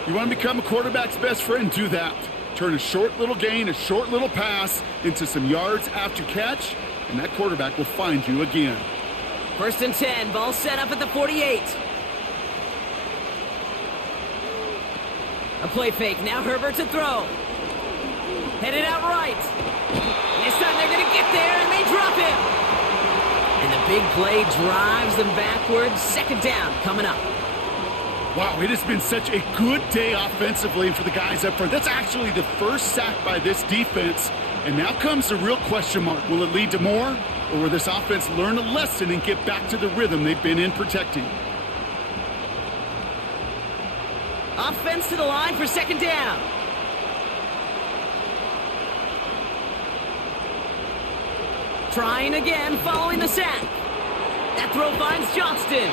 You want to become a quarterback's best friend, do that. Turn a short little gain, a short little pass into some yards after catch, and that quarterback will find you again. 1st and 10, ball set up at the 48. A play fake, now Herbert to throw. Headed out right. This time they're going to get there, and they drop him. And the big play drives them backwards. 2nd down coming up. Wow, it has been such a good day offensively for the guys up front. That's actually the first sack by this defense. And now comes the real question mark. Will it lead to more? Or will this offense learn a lesson and get back to the rhythm they've been in protecting? Offense to the line for 2nd down. Trying again following the sack. That throw finds Johnston.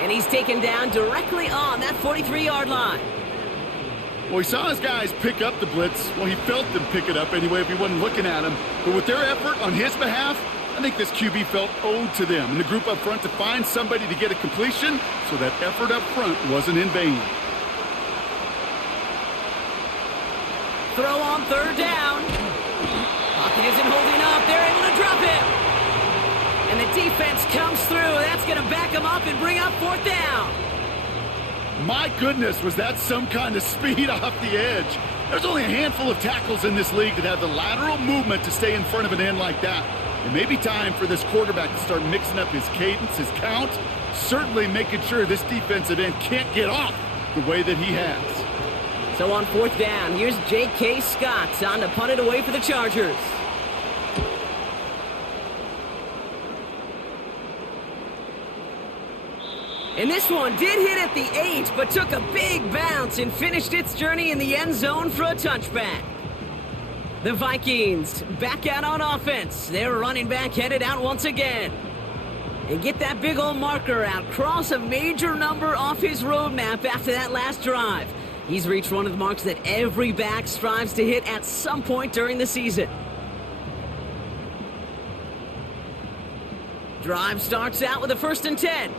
And he's taken down directly on that 43-yard line. Well, he saw his guys pick up the blitz. Well, he felt them pick it up anyway if he wasn't looking at him. But with their effort on his behalf, I think this QB felt owed to them and the group up front to find somebody to get a completion, so that effort up front wasn't in vain. Throw on 3rd down. Pocket isn't holding up. They're able to drop him. And the defense comes through. That's going to back him up and bring up 4th down. My goodness, was that some kind of speed off the edge. There's only a handful of tackles in this league that have the lateral movement to stay in front of an end like that. It may be time for this quarterback to start mixing up his cadence, his count, certainly making sure this defensive end can't get off the way that he has. So on 4th down, here's J.K. Scott on to punt it away for the Chargers. And this one did hit at the 8, but took a big bounce and finished its journey in the end zone for a touchback. The Vikings back out on offense. Their running back headed out once again. And get that big old marker out. Cross a major number off his roadmap after that last drive. He's reached one of the marks that every back strives to hit at some point during the season. Drive starts out with a 1st and 10.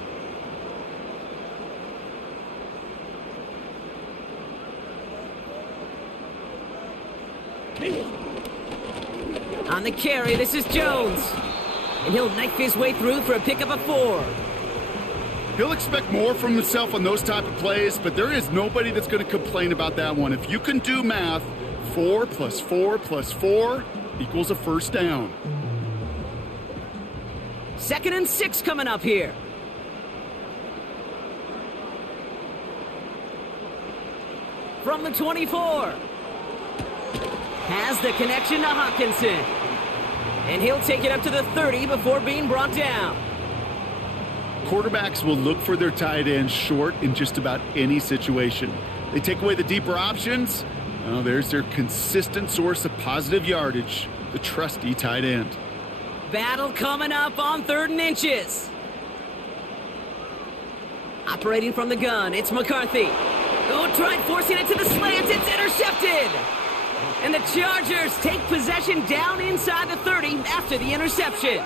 On the carry, this is Jones. And he'll knife his way through for a pickup of 4. He'll expect more from himself on those type of plays, but there is nobody that's going to complain about that one. If you can do math, 4 plus 4 plus 4 equals a 1st down. 2nd and 6 coming up here. From the 24. Has the connection to Hawkinson. And he'll take it up to the 30 before being brought down. Quarterbacks will look for their tight end short in just about any situation. They take away the deeper options. Well, there's their consistent source of positive yardage, the trusty tight end. Battle coming up on 3rd and inches. Operating from the gun, it's McCarthy. Oh, tried forcing it to the slants. It's intercepted. And the Chargers take possession down inside the 30 after the interception.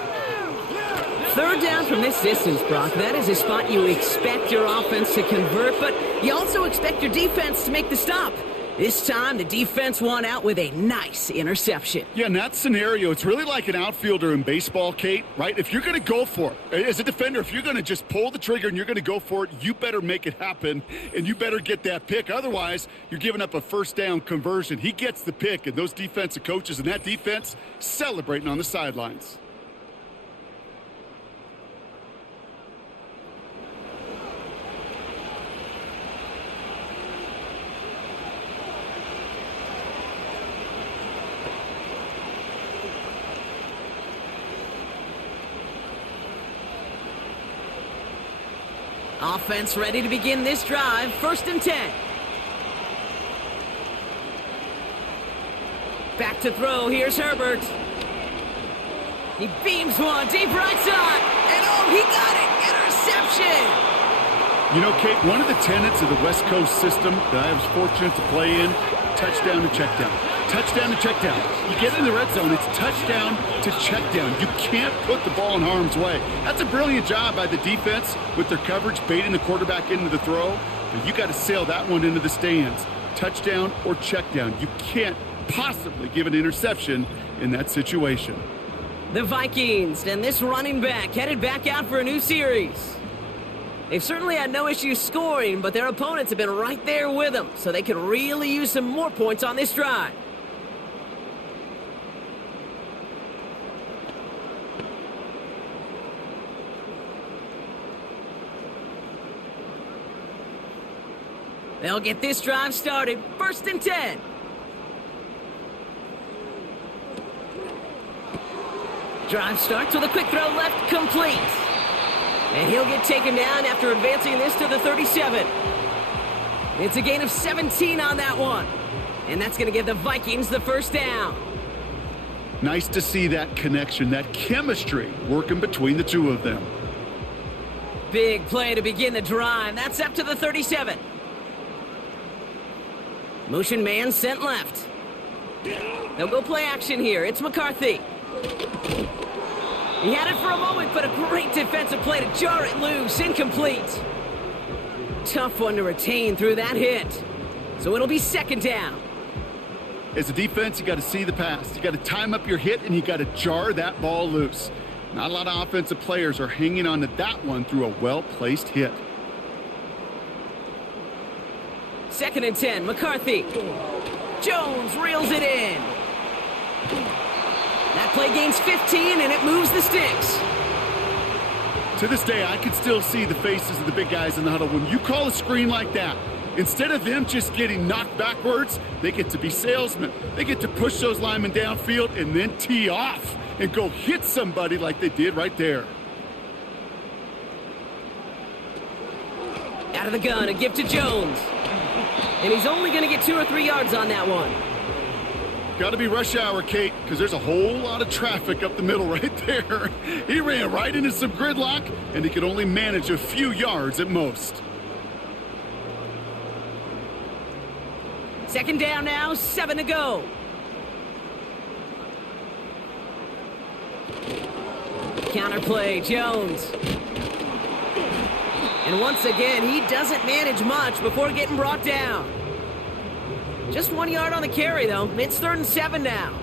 3rd down from this distance, Brock. That is a spot you expect your offense to convert, but you also expect your defense to make the stop. This time, the defense won out with a nice interception. Yeah, in that scenario, it's really like an outfielder in baseball, Kate, right? If you're going to go for it, as a defender, if you're going to just pull the trigger and you're going to go for it, you better make it happen, and you better get that pick. Otherwise, you're giving up a 1st down conversion. He gets the pick, and those defensive coaches and that defense celebrating on the sidelines. Offense ready to begin this drive. 1st and 10. Back to throw. Here's Herbert. He beams one deep right side. And oh, he got it. Interception. You know, Kate, one of the tenets of the West Coast system that I was fortunate to play in, touchdown to check down. Touchdown to check down. You get in the red zone, it's touchdown to check down. You can't put the ball in harm's way. That's a brilliant job by the defense with their coverage, baiting the quarterback into the throw. But you got to sail that one into the stands. Touchdown or check down. You can't possibly give an interception in that situation. The Vikings and this running back headed back out for a new series. They've certainly had no issues scoring, but their opponents have been right there with them, so they could really use some more points on this drive. They'll get this drive started. 1st and 10. Drive starts with a quick throw left, complete. And he'll get taken down after advancing this to the 37. It's a gain of 17 on that one. And that's going to give the Vikings the 1st down. Nice to see that connection, that chemistry working between the two of them. Big play to begin the drive. That's up to the 37. Motion man sent left. They'll go play action here. It's McCarthy. He had it for a moment, but a great defensive play to jar it loose. Incomplete. Tough one to retain through that hit. So it'll be 2nd down. As a defense, you got to see the pass. You got to time up your hit, and you got to jar that ball loose. Not a lot of offensive players are hanging on to that one through a well-placed hit. 2nd and 10, McCarthy. Jones reels it in. That play gains 15, and it moves the sticks. To this day, I can still see the faces of the big guys in the huddle. When you call a screen like that, instead of them just getting knocked backwards, they get to be salesmen. They get to push those linemen downfield and then tee off and go hit somebody like they did right there. Out of the gun, a give to Jones. And he's only going to get 2 or 3 yards on that one. Got to be rush hour, Kate, because there's a whole lot of traffic up the middle right there. He ran right into some gridlock, and he could only manage a few yards at most. 2nd down now, 7 to go. Counterplay, Jones. And once again, he doesn't manage much before getting brought down. Just 1 yard on the carry, though. It's 3rd and 7 now.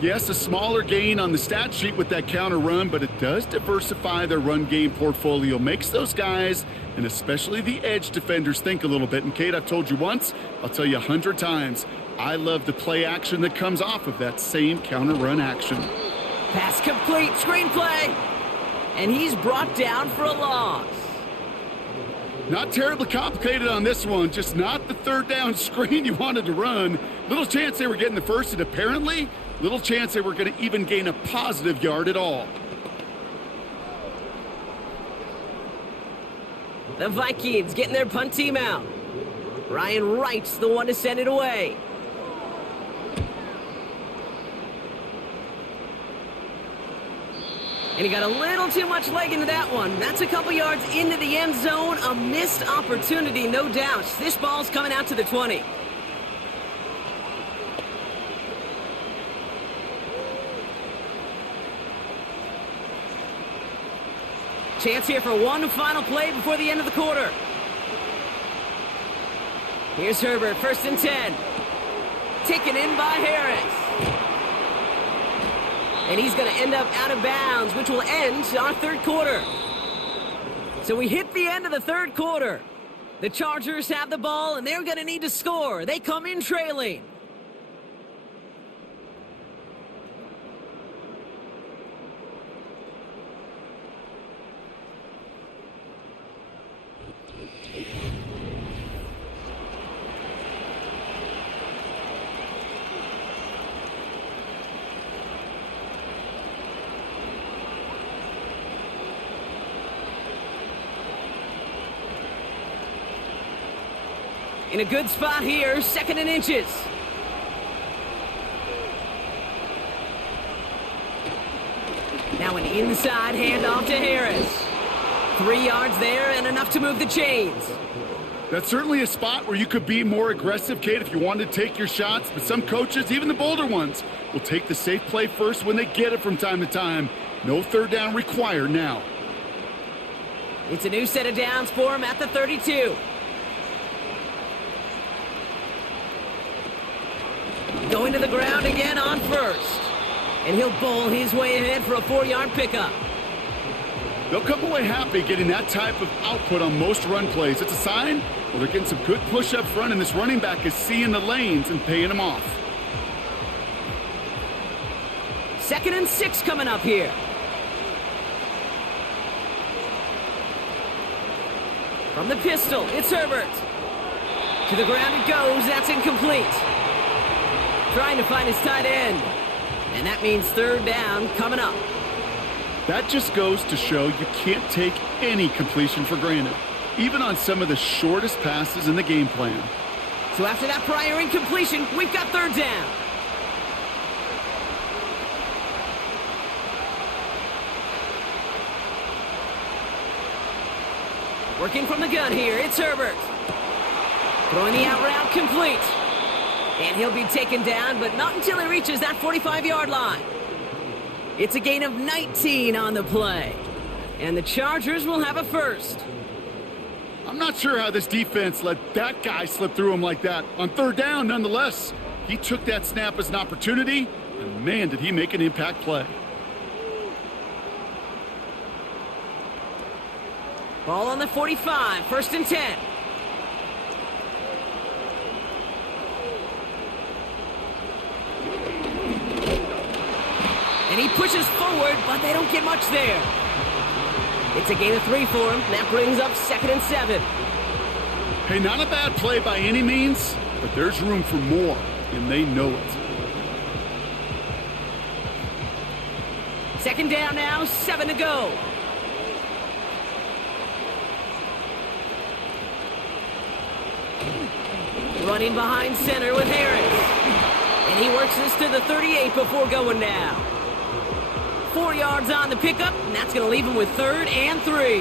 Yes, a smaller gain on the stat sheet with that counter run, but it does diversify their run game portfolio. Makes those guys, and especially the edge defenders, think a little bit. And, Kate, I've told you once, I'll tell you 100 times, I love the play action that comes off of that same counter run action. Pass complete, screenplay. And he's brought down for a loss. Not terribly complicated on this one, just not the third down screen you wanted to run. Little chance they were getting the first, and apparently, little chance they were going to even gain a positive yard at all. The Vikings getting their punt team out. Ryan Wright's the one to send it away. And he got a little too much leg into that one. That's a couple yards into the end zone. A missed opportunity, no doubt. This ball's coming out to the 20. Chance here for one final play before the end of the quarter. Here's Herbert, 1st and 10. Taken in by Harris. And he's going to end up out of bounds, which will end our third quarter. So we hit the end of the third quarter. The Chargers have the ball, and they're going to need to score. They come in trailing. In a good spot here, 2nd and inches. Now an inside handoff to Harris. 3 yards there and enough to move the chains. That's certainly a spot where you could be more aggressive, Kate, if you wanted to take your shots. But some coaches, even the bolder ones, will take the safe play first when they get it from time to time. No third down required now. It's a new set of downs for him at the 32. Going to the ground again on 1st. And he'll bowl his way ahead for a 4-yard pickup. They'll come away happy getting that type of output on most run plays. It's a sign, well, they're getting some good push up front, and this running back is seeing the lanes and paying them off. 2nd and 6 coming up here. From the pistol, it's Herbert. To the ground it goes. That's incomplete. Trying to find his tight end. And that means 3rd down coming up. That just goes to show you can't take any completion for granted, even on some of the shortest passes in the game plan. So after that prior incompletion, we've got 3rd down. Working from the gun here, it's Herbert. Throwing the out route complete. And he'll be taken down, but not until he reaches that 45-yard line. It's a gain of 19 on the play. And the Chargers will have a first. I'm not sure how this defense let that guy slip through him like that. On 3rd down, nonetheless, he took that snap as an opportunity, and man, did he make an impact play. Ball on the 45, 1st and 10. And he pushes forward, but they don't get much there. It's a gain of 3 for him. That brings up 2nd and 7. Hey, not a bad play by any means, but there's room for more, and they know it. 2nd down now, 7 to go. Running behind center with Harris. And he works this to the 38 before going down. 4 yards on the pickup, and that's going to leave him with 3rd and 3.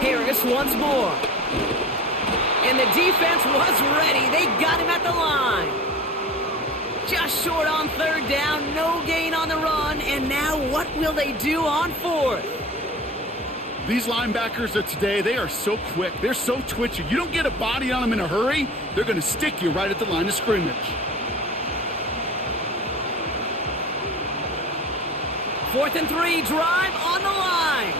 Harris once more. And the defense was ready. They got him at the line. Just short on 3rd down, no gain on the run, and now what will they do on 4th? These linebackers of today, they are so quick. They're so twitchy. You don't get a body on them in a hurry, they're going to stick you right at the line of scrimmage. 4th and 3, drive on the line.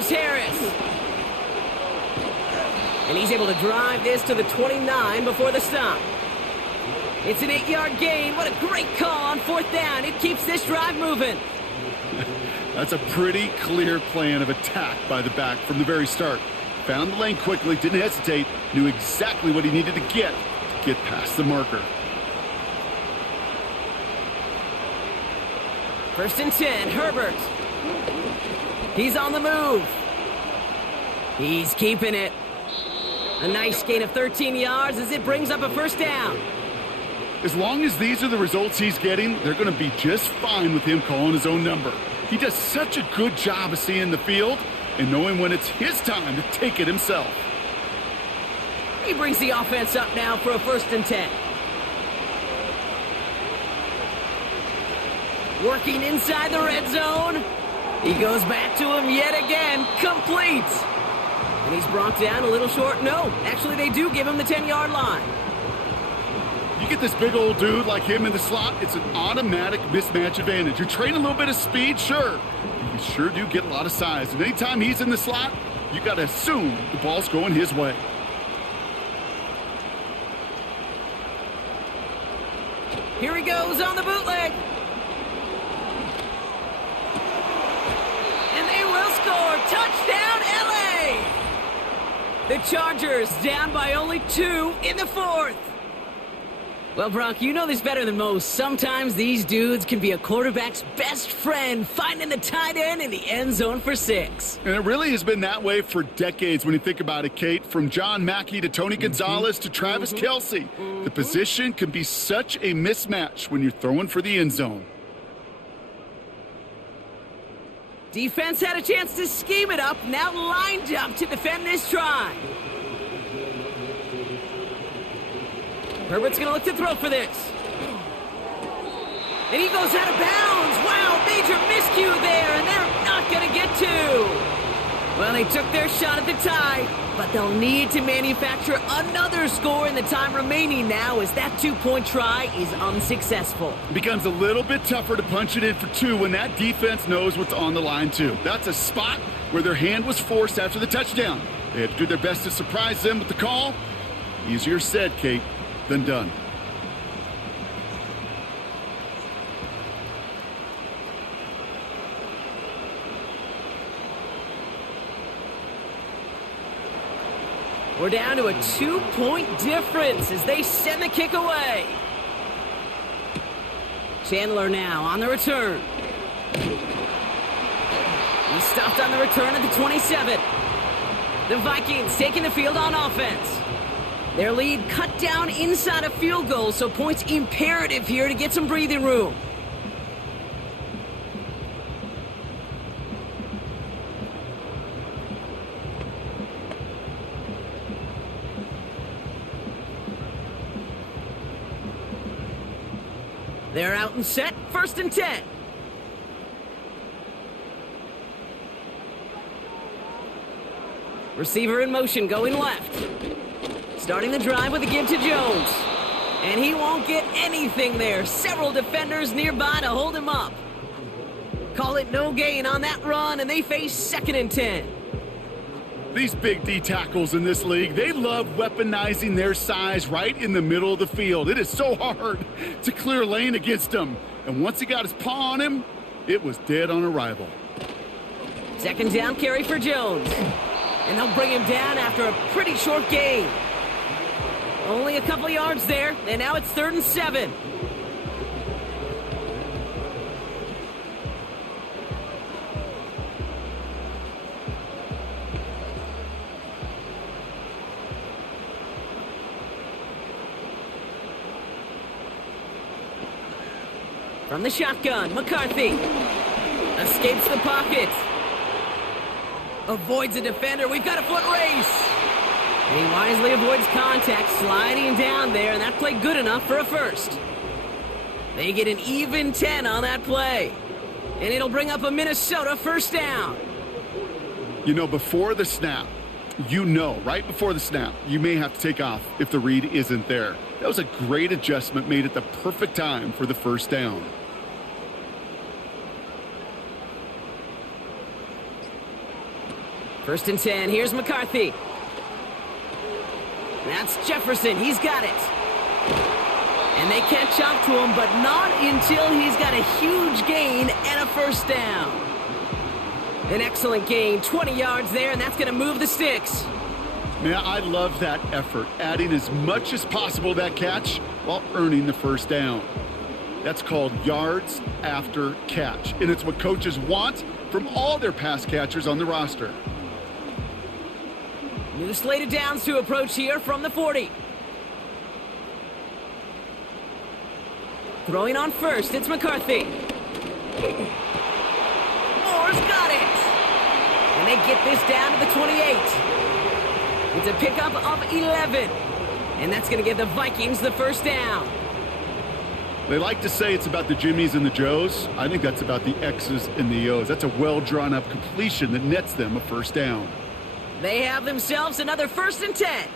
Here's Harris. And he's able to drive this to the 29 before the stop. It's an 8-yard gain. What a great call on 4th down. It keeps this drive moving. That's a pretty clear plan of attack by the back from the very start. Found the lane quickly, didn't hesitate, knew exactly what he needed to get past the marker. 1st and 10, Herbert. He's on the move. He's keeping it. A nice gain of 13 yards as it brings up a 1st down. As long as these are the results he's getting, they're going to be just fine with him calling his own number. He does such a good job of seeing the field and knowing when it's his time to take it himself. He brings the offense up now for a 1st and 10. Working inside the red zone. He goes back to him yet again. Complete. And he's brought down a little short. No, actually they do give him the 10-yard line. You get this big old dude like him in the slot, it's an automatic mismatch advantage. You train a little bit of speed, sure. You sure do get a lot of size. And anytime he's in the slot, you got to assume the ball's going his way. Here he goes on the bootleg. And they will score. Touchdown, LA! The Chargers down by only 2 in the 4th. Well, Brock, you know this better than most. Sometimes these dudes can be a quarterback's best friend, finding the tight end in the end zone for 6. And it really has been that way for decades when you think about it, Kate. From John Mackey to Tony Gonzalez to Travis Kelce. The position can be such a mismatch when you're throwing for the end zone. Defense had a chance to scheme it up, now lined up to defend this try. Herbert's going to look to throw for this. And he goes out of bounds. Wow, major miscue there, and they're not going to get to. Well, they took their shot at the tie, but they'll need to manufacture another score in the time remaining now as that 2-point try is unsuccessful. It becomes a little bit tougher to punch it in for 2 when that defense knows what's on the line, too. That's a spot where their hand was forced after the touchdown. They had to do their best to surprise them with the call. Easier said, Kate, than done. We're down to a 2-point difference as they send the kick away. Chandler now on the return. He's stopped on the return at the 27. The Vikings taking the field on offense. Their lead cut down inside a field goal, so points imperative here to get some breathing room. They're out and set, 1st and 10. Receiver in motion, going left. Starting the drive with a give to Jones. And he won't get anything there. Several defenders nearby to hold him up. Call it no gain on that run, and they face 2nd and 10. These big D tackles in this league, they love weaponizing their size right in the middle of the field. It is so hard to clear lane against them. And once he got his paw on him, it was dead on arrival. 2nd down carry for Jones. And they'll bring him down after a pretty short gain. Only a couple yards there, and now it's 3rd and 7. From the shotgun, McCarthy escapes the pocket. Avoids a defender. We've got a foot race. And he wisely avoids contact, sliding down there, and that played good enough for a 1st. They get an even 10 on that play. And it'll bring up a Minnesota 1st down. You know, before the snap, right before the snap, you may have to take off if the read isn't there. That was a great adjustment made at the perfect time for the 1st down. First and 10. Here's McCarthy. That's Jefferson. He's got it. And they catch up to him, but not until he's got a huge gain and a first down. An excellent gain. 20 yards there, and that's going to move the sticks. Man, I love that effort, adding as much as possible to that catch while earning the first down. That's called yards after catch, and it's what coaches want from all their pass catchers on the roster. New slate of downs to approach here from the 40. Throwing on first, it's McCarthy. Moore's got it. And they get this down to the 28. It's a pickup of 11. And that's going to give the Vikings the first down. They like to say it's about the Jimmies and the Joes. I think that's about the X's and the O's. That's a well-drawn-up completion that nets them a first down. They have themselves another first and 10.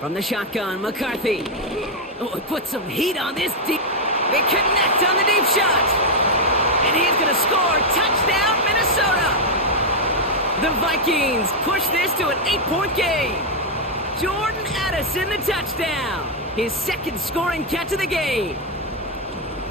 From the shotgun, McCarthy. Oh, it put some heat on this deep. They connect on the deep shot. And he's going to score. Touchdown, Minnesota. The Vikings push this to an 8-point game. Jordan Addison, the touchdown. His second scoring catch of the game.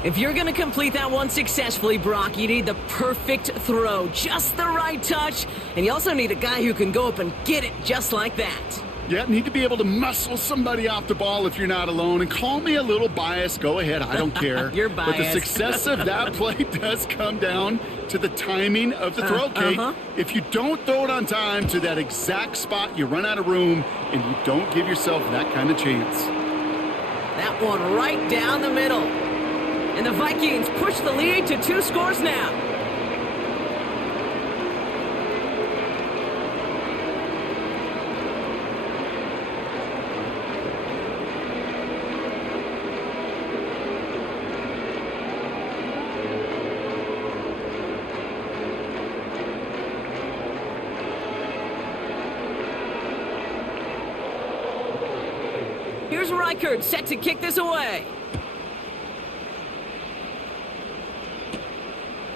If you're going to complete that one successfully, Brock, you need the perfect throw. Just the right touch. And you also need a guy who can go up and get it just like that. Yeah, need to be able to muscle somebody off the ball if you're not alone. And call me a little biased. Go ahead. I don't care. You're biased. But the success of that play does come down to the timing of the throw, Kate. If you don't throw it on time to that exact spot, you run out of room, and you don't give yourself that kind of chance. That one right down the middle. And the Vikings push the lead to 2 scores now. Here's Reichert set to kick this away.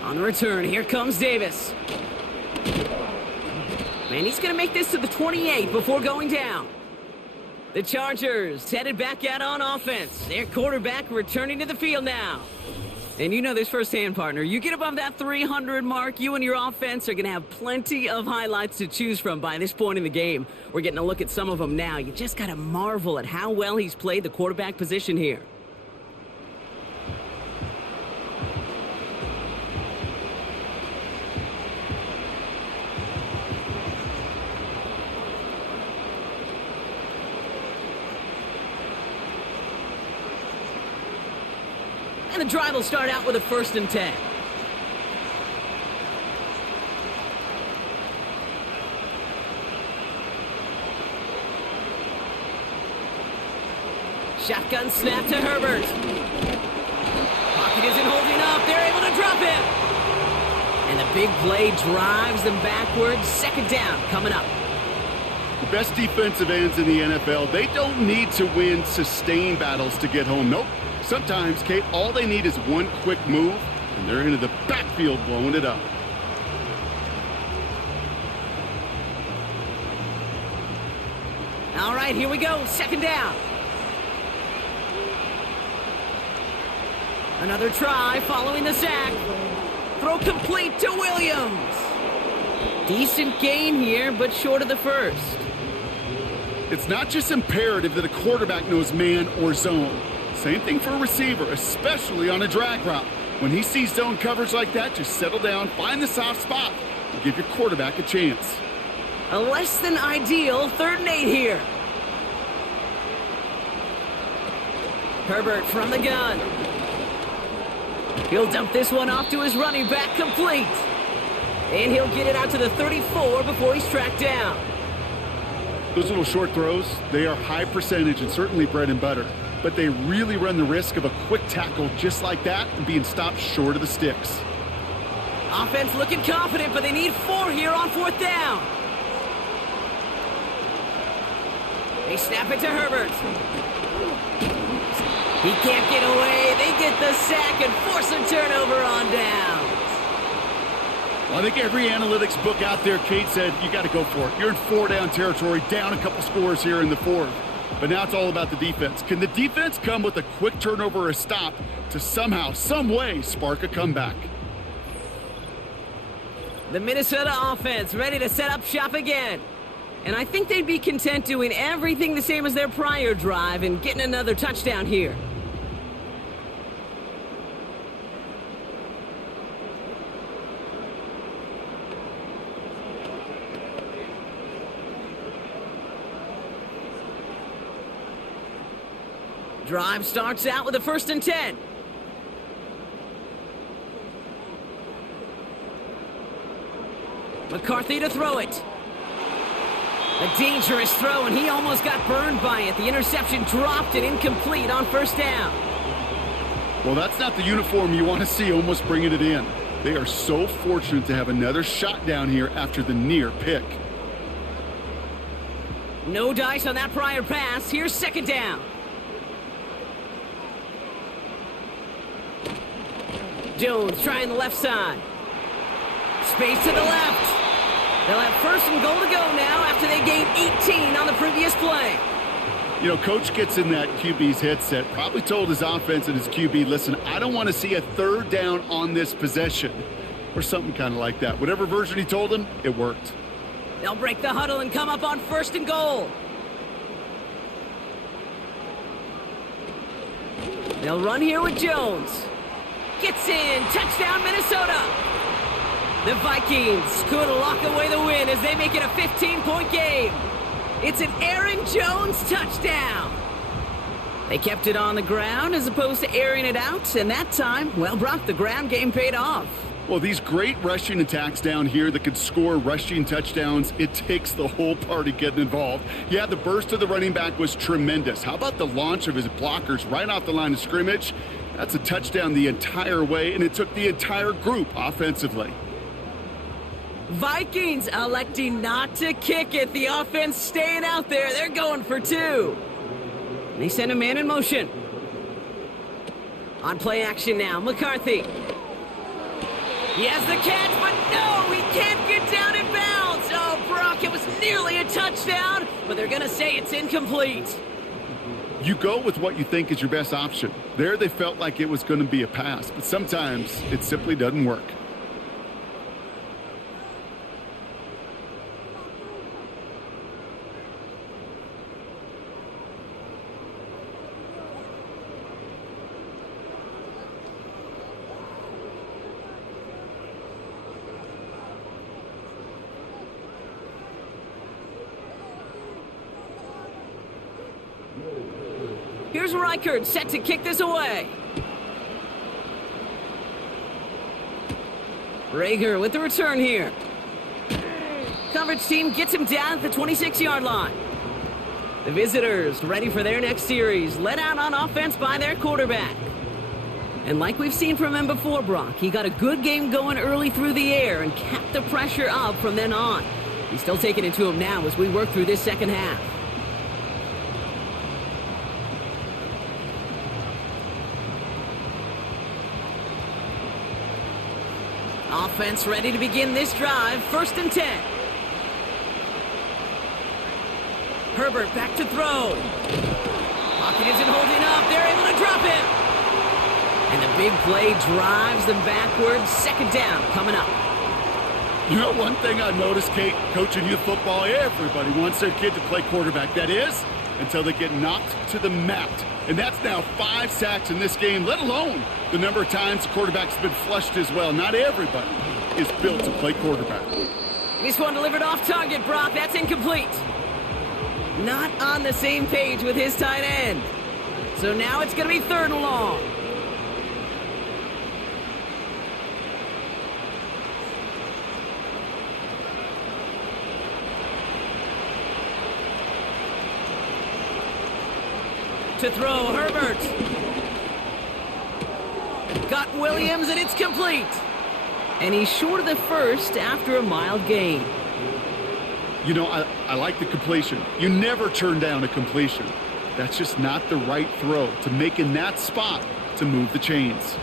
On the return, here comes Davis. And he's going to make this to the 28 before going down. The Chargers headed back out on offense. Their quarterback returning to the field now. And you know this firsthand, partner. You get above that 300 mark, you and your offense are going to have plenty of highlights to choose from by this point in the game. We're getting a look at some of them now. You just got to marvel at how well he's played the quarterback position here. And the drive will start out with a first and 10. Shotgun snap to Herbert. Pocket isn't holding up. They're able to drop him. And the big play drives them backwards. Second down coming up. The best defensive ends in the NFL, they don't need to win sustained battles to get home. Nope. Sometimes, Kate, all they need is one quick move, and they're into the backfield blowing it up. All right, here we go. Second down. Another try following the sack. Throw complete to Williams. Decent gain here, but short of the first. It's not just imperative that a quarterback knows man or zone. Same thing for a receiver, especially on a drag route. When he sees zone coverage like that, just settle down, find the soft spot, and give your quarterback a chance. A less than ideal 3rd and 8 here. Herbert from the gun. He'll dump this one off to his running back, complete. And he'll get it out to the 34 before he's tracked down. Those little short throws, they are high percentage and certainly bread and butter. But they really run the risk of a quick tackle just like that and being stopped short of the sticks. Offense looking confident, but they need 4 here on 4th down. They snap it to Herbert. He can't get away. They get the sack and force a turnover on down. Well, I think every analytics book out there, Kate, said you got to go for it. You're in 4-down territory, down a couple scores here in the fourth. But now it's all about the defense. Can the defense come with a quick turnover or a stop to somehow, some way, spark a comeback? The Minnesota offense ready to set up shop again. And I think they'd be content doing everything the same as their prior drive and getting another touchdown here. Drive starts out with a 1st and 10. McCarthy to throw it. A dangerous throw, and he almost got burned by it. The interception dropped and incomplete on 1st down. Well, that's not the uniform you want to see almost bringing it in. They are so fortunate to have another shot down here after the near pick. No dice on that prior pass. Here's 2nd down. Jones trying the left side. Space to the left. They'll have 1st and goal to go now after they gained 18 on the previous play. You know, coach gets in that QB's headset, probably told his offense and his QB, listen, I don't want to see a 3rd down on this possession, or something kind of like that. Whatever version he told him, it worked. They'll break the huddle and come up on 1st and goal. They'll run here with Jones. Gets in. Touchdown, Minnesota. The Vikings could lock away the win as they make it a 15-point game. It's an Aaron Jones touchdown. They kept it on the ground as opposed to airing it out, and that time, well, Brock, the ground game paid off. Well, these great rushing attacks down here that could score rushing touchdowns, it takes the whole party getting involved. Yeah, the burst of the running back was tremendous. How about the launch of his blockers right off the line of scrimmage? That's a touchdown the entire way, and it took the entire group offensively. Vikings electing not to kick it. The offense staying out there. They're going for 2. They send a man in motion. On play action now, McCarthy. He has the catch, but no, he can't get down in bounds. Oh, Brock, it was nearly a touchdown, but they're going to say it's incomplete. You go with what you think is your best option. There they felt like it was going to be a pass, but sometimes it simply doesn't work. Here's Reichard set to kick this away. Rager with the return here. Coverage team gets him down at the 26-yard line. The visitors ready for their next series, led out on offense by their quarterback. And like we've seen from him before, Brock, he got a good game going early through the air and kept the pressure up from then on. He's still taking it to him now as we work through this second half. Offense ready to begin this drive. 1st and 10. Herbert back to throw. Pocket isn't holding up. They're able to drop him. And the big play drives them backwards. 2nd down coming up. You know, one thing I've noticed, Kate, coaching youth football, everybody wants their kid to play quarterback. That is, until they get knocked to the mat. And that's now 5 sacks in this game, let alone the number of times the quarterback's been flushed as well. Not everybody is built to play quarterback. This one delivered off target, Brock. That's incomplete. Not on the same page with his tight end. So now it's going to be 3rd and long. To throw, Herbert. Got Williams, and it's complete. And he's short of the first after a mild gain. You know, I like the completion. You never turn down a completion. That's just not the right throw to make in that spot to move the chains.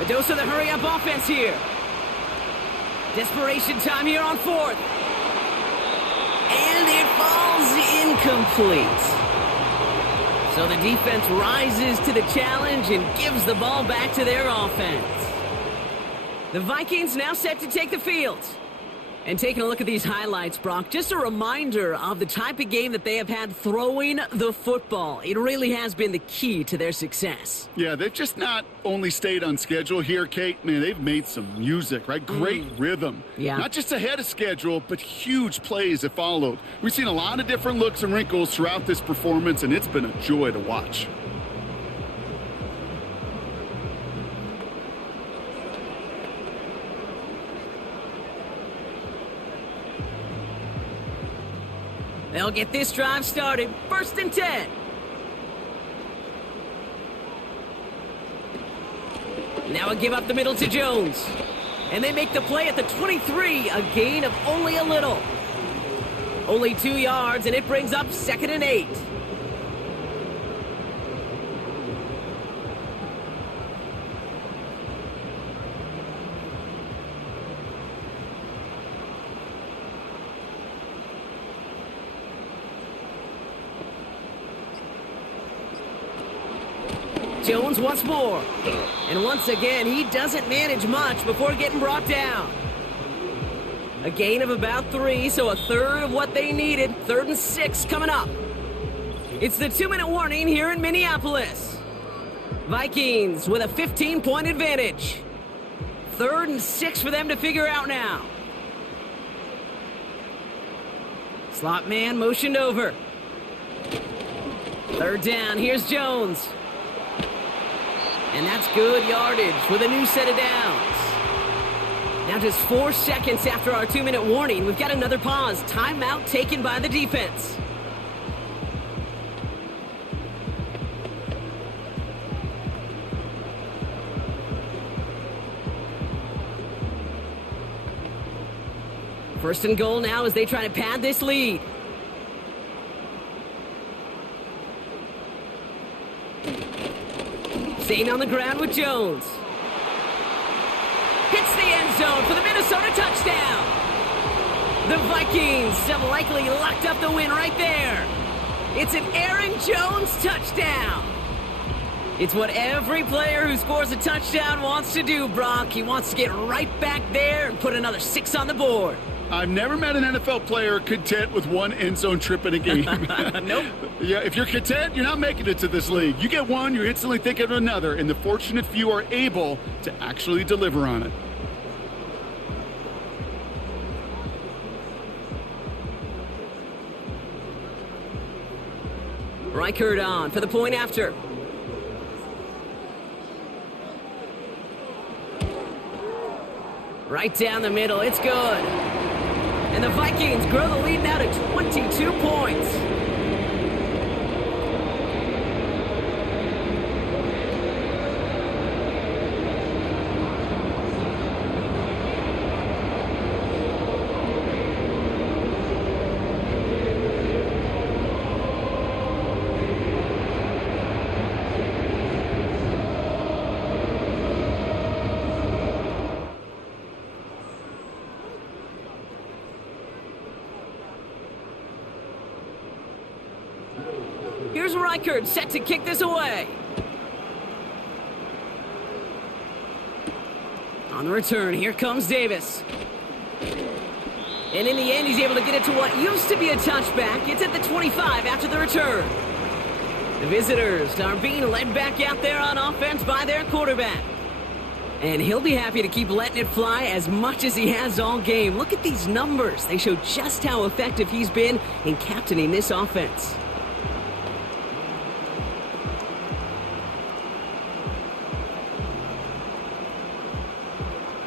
A dose of the hurry-up offense here. Desperation time here on fourth. And it falls incomplete. So the defense rises to the challenge and gives the ball back to their offense. The Vikings now set to take the field. And taking a look at these highlights, Brock, just a reminder of the type of game that they have had throwing the football. It really has been the key to their success. Yeah, they've just not only stayed on schedule here, Kate. Man, they've made some music, right? Great rhythm. Yeah. Not just ahead of schedule, but huge plays that followed. We've seen a lot of different looks and wrinkles throughout this performance, and it's been a joy to watch. They'll get this drive started. 1st and 10. Now a give up the middle to Jones. And they make the play at the 23, a gain of only a little. Only 2 yards, and it brings up 2nd and 8. Jones once more. And once again, he doesn't manage much before getting brought down. A gain of about 3, so a third of what they needed. 3rd and 6 coming up. It's the 2-minute warning here in Minneapolis. Vikings with a 15-point advantage. 3rd and 6 for them to figure out now. Slot man motioned over. 3rd down, here's Jones. And that's good yardage with a new set of downs. Now just 4 seconds after our 2-minute warning, we've got another pause. Timeout taken by the defense. First and goal now as they try to pad this lead. Staying on the ground with Jones. Hits the end zone for the Minnesota touchdown. The Vikings have likely locked up the win right there. It's an Aaron Jones touchdown. It's what every player who scores a touchdown wants to do, Brock. He wants to get right back there and put another 6 on the board. I've never met an NFL player content with one end zone trip in a game. Nope. Yeah, if you're content, you're not making it to this league. You get one, you're instantly thinking of another, and the fortunate few are able to actually deliver on it. Reichert on for the point after. Right down the middle, it's good. And the Vikings grow the lead now to 22 points. Here's Reichert set to kick this away. On the return, here comes Davis. And in the end, he's able to get it to what used to be a touchback. It's at the 25 after the return. The visitors are being led back out there on offense by their quarterback. And he'll be happy to keep letting it fly as much as he has all game. Look at these numbers. They show just how effective he's been in captaining this offense.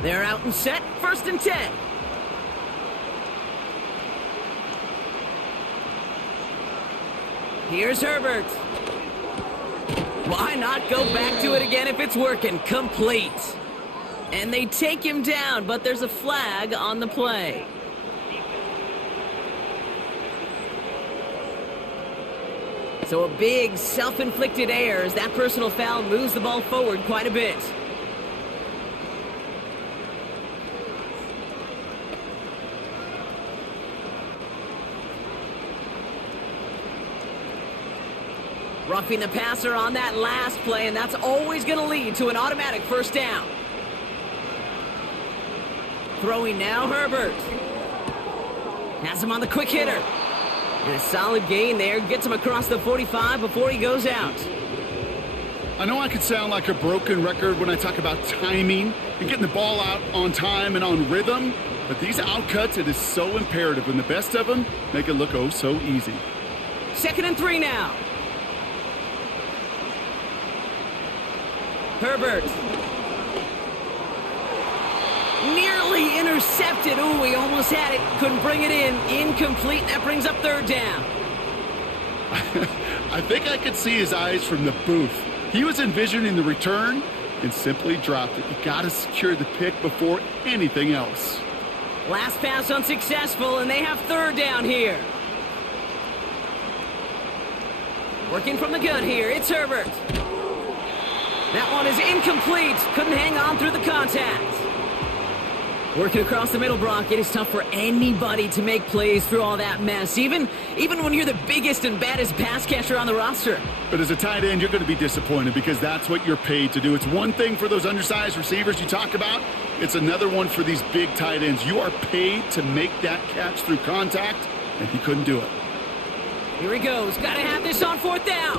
They're out and set, 1st and 10. Here's Herbert. Why not go back to it again if it's working? Complete. And they take him down, but there's a flag on the play. So a big self-inflicted error as that personal foul moves the ball forward quite a bit. Roughing the passer on that last play, and that's always going to lead to an automatic first down. Throwing now, Herbert. Has him on the quick hitter. And a solid gain there. Gets him across the 45 before he goes out. I know I could sound like a broken record when I talk about timing and getting the ball out on time and on rhythm, but these outcuts, it is so imperative, and the best of them make it look oh so easy. 2nd and 3 now. Herbert. Nearly intercepted. Ooh, he almost had it. Couldn't bring it in. Incomplete. That brings up 3rd down. I think I could see his eyes from the booth. He was envisioning the return and simply dropped it. You got to secure the pick before anything else. Last pass unsuccessful, and they have 3rd down here. Working from the gun here, it's Herbert. That one is incomplete. Couldn't hang on through the contact. Working across the middle, Brock. It is tough for anybody to make plays through all that mess, even when you're the biggest and baddest pass catcher on the roster. But as a tight end, you're going to be disappointed because that's what you're paid to do. It's one thing for those undersized receivers you talk about. It's another one for these big tight ends. You are paid to make that catch through contact, and he couldn't do it. Here he goes. Got to have this on 4th down.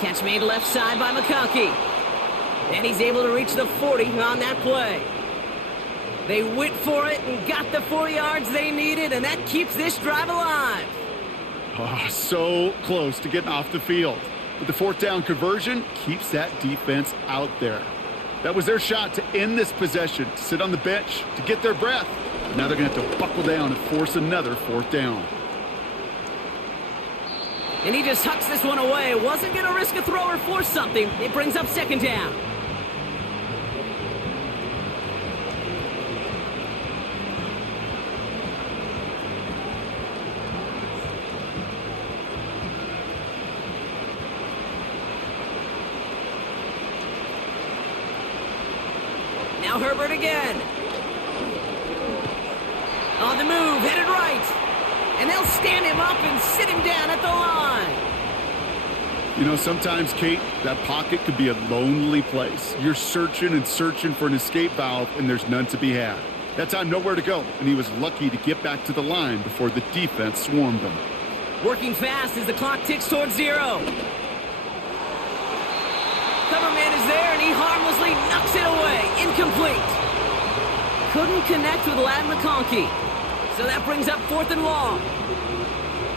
Catch made left side by Malaki. And he's able to reach the 40 on that play. They went for it and got the 4 yards they needed, and that keeps this drive alive. Oh, so close to getting off the field. But the 4th down conversion keeps that defense out there. That was their shot to end this possession, to sit on the bench, to get their breath. Now they're going to have to buckle down and force another 4th down. And he just hucks this one away. Wasn't going to risk a throw or force something. It brings up 2nd down. Now Herbert again. On the move, headed right. And they'll stand him up and sit him down at the line. You know, sometimes, Kate, that pocket could be a lonely place. You're searching and searching for an escape valve, and there's none to be had. That time, nowhere to go, and he was lucky to get back to the line before the defense swarmed him. Working fast as the clock ticks towards 0. Cover man is there, and he harmlessly knocks it away. Incomplete. Couldn't connect with Lad McConkey. So that brings up 4th and long.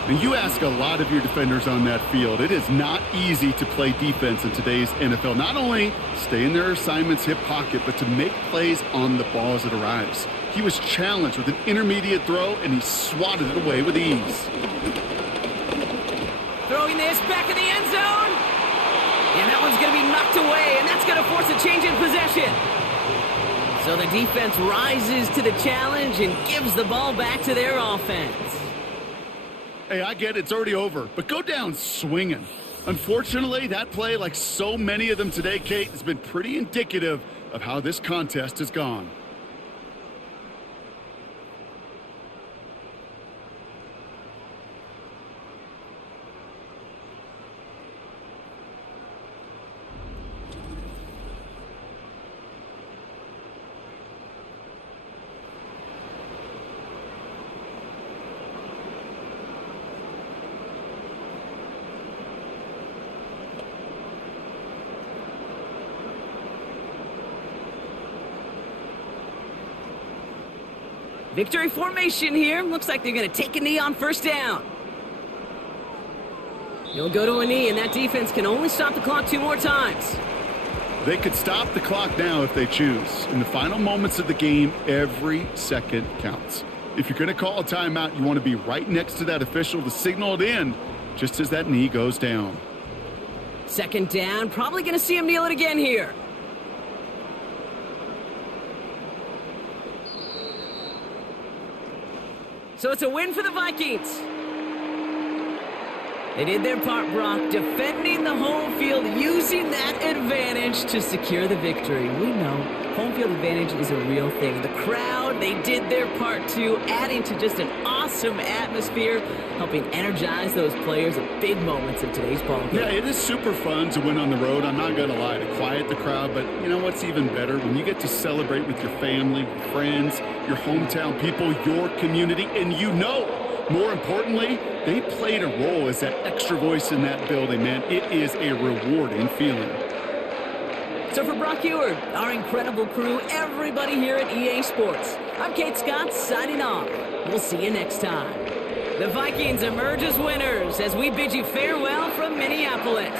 And you ask a lot of your defenders on that field. It is not easy to play defense in today's NFL. Not only stay in their assignment's hip pocket, but to make plays on the ball as it arrives. He was challenged with an intermediate throw, and he swatted it away with ease. Throwing this back in the end zone. And that one's going to be knocked away, and that's going to force a change in possession. So the defense rises to the challenge and gives the ball back to their offense. Hey, I get it. It's already over, but go down swinging. Unfortunately, that play, like so many of them today, Kate, has been pretty indicative of how this contest has gone. Victory formation here. Looks like they're going to take a knee on 1st down. He'll go to a knee, and that defense can only stop the clock 2 more times. They could stop the clock now if they choose. In the final moments of the game, every second counts. If you're going to call a timeout, you want to be right next to that official to signal it in just as that knee goes down. 2nd down. Probably going to see him kneel it again here. So it's a win for the Vikings. They did their part, Brock, defending the home field, using that advantage to secure the victory. We know home field advantage is a real thing. The crowd, they did their part too, adding to just an awesome atmosphere, helping energize those players at big moments of today's ball game. Yeah, it is super fun to win on the road. I'm not going to lie, to quiet the crowd. But you know what's even better? When you get to celebrate with your family, your friends, your hometown people, your community, and more importantly, they played a role as that extra voice in that building, man. It is a rewarding feeling. So for Brock Eward, our incredible crew, everybody here at EA Sports, I'm Kate Scott signing off. We'll see you next time. The Vikings emerge as winners as we bid you farewell from Minneapolis.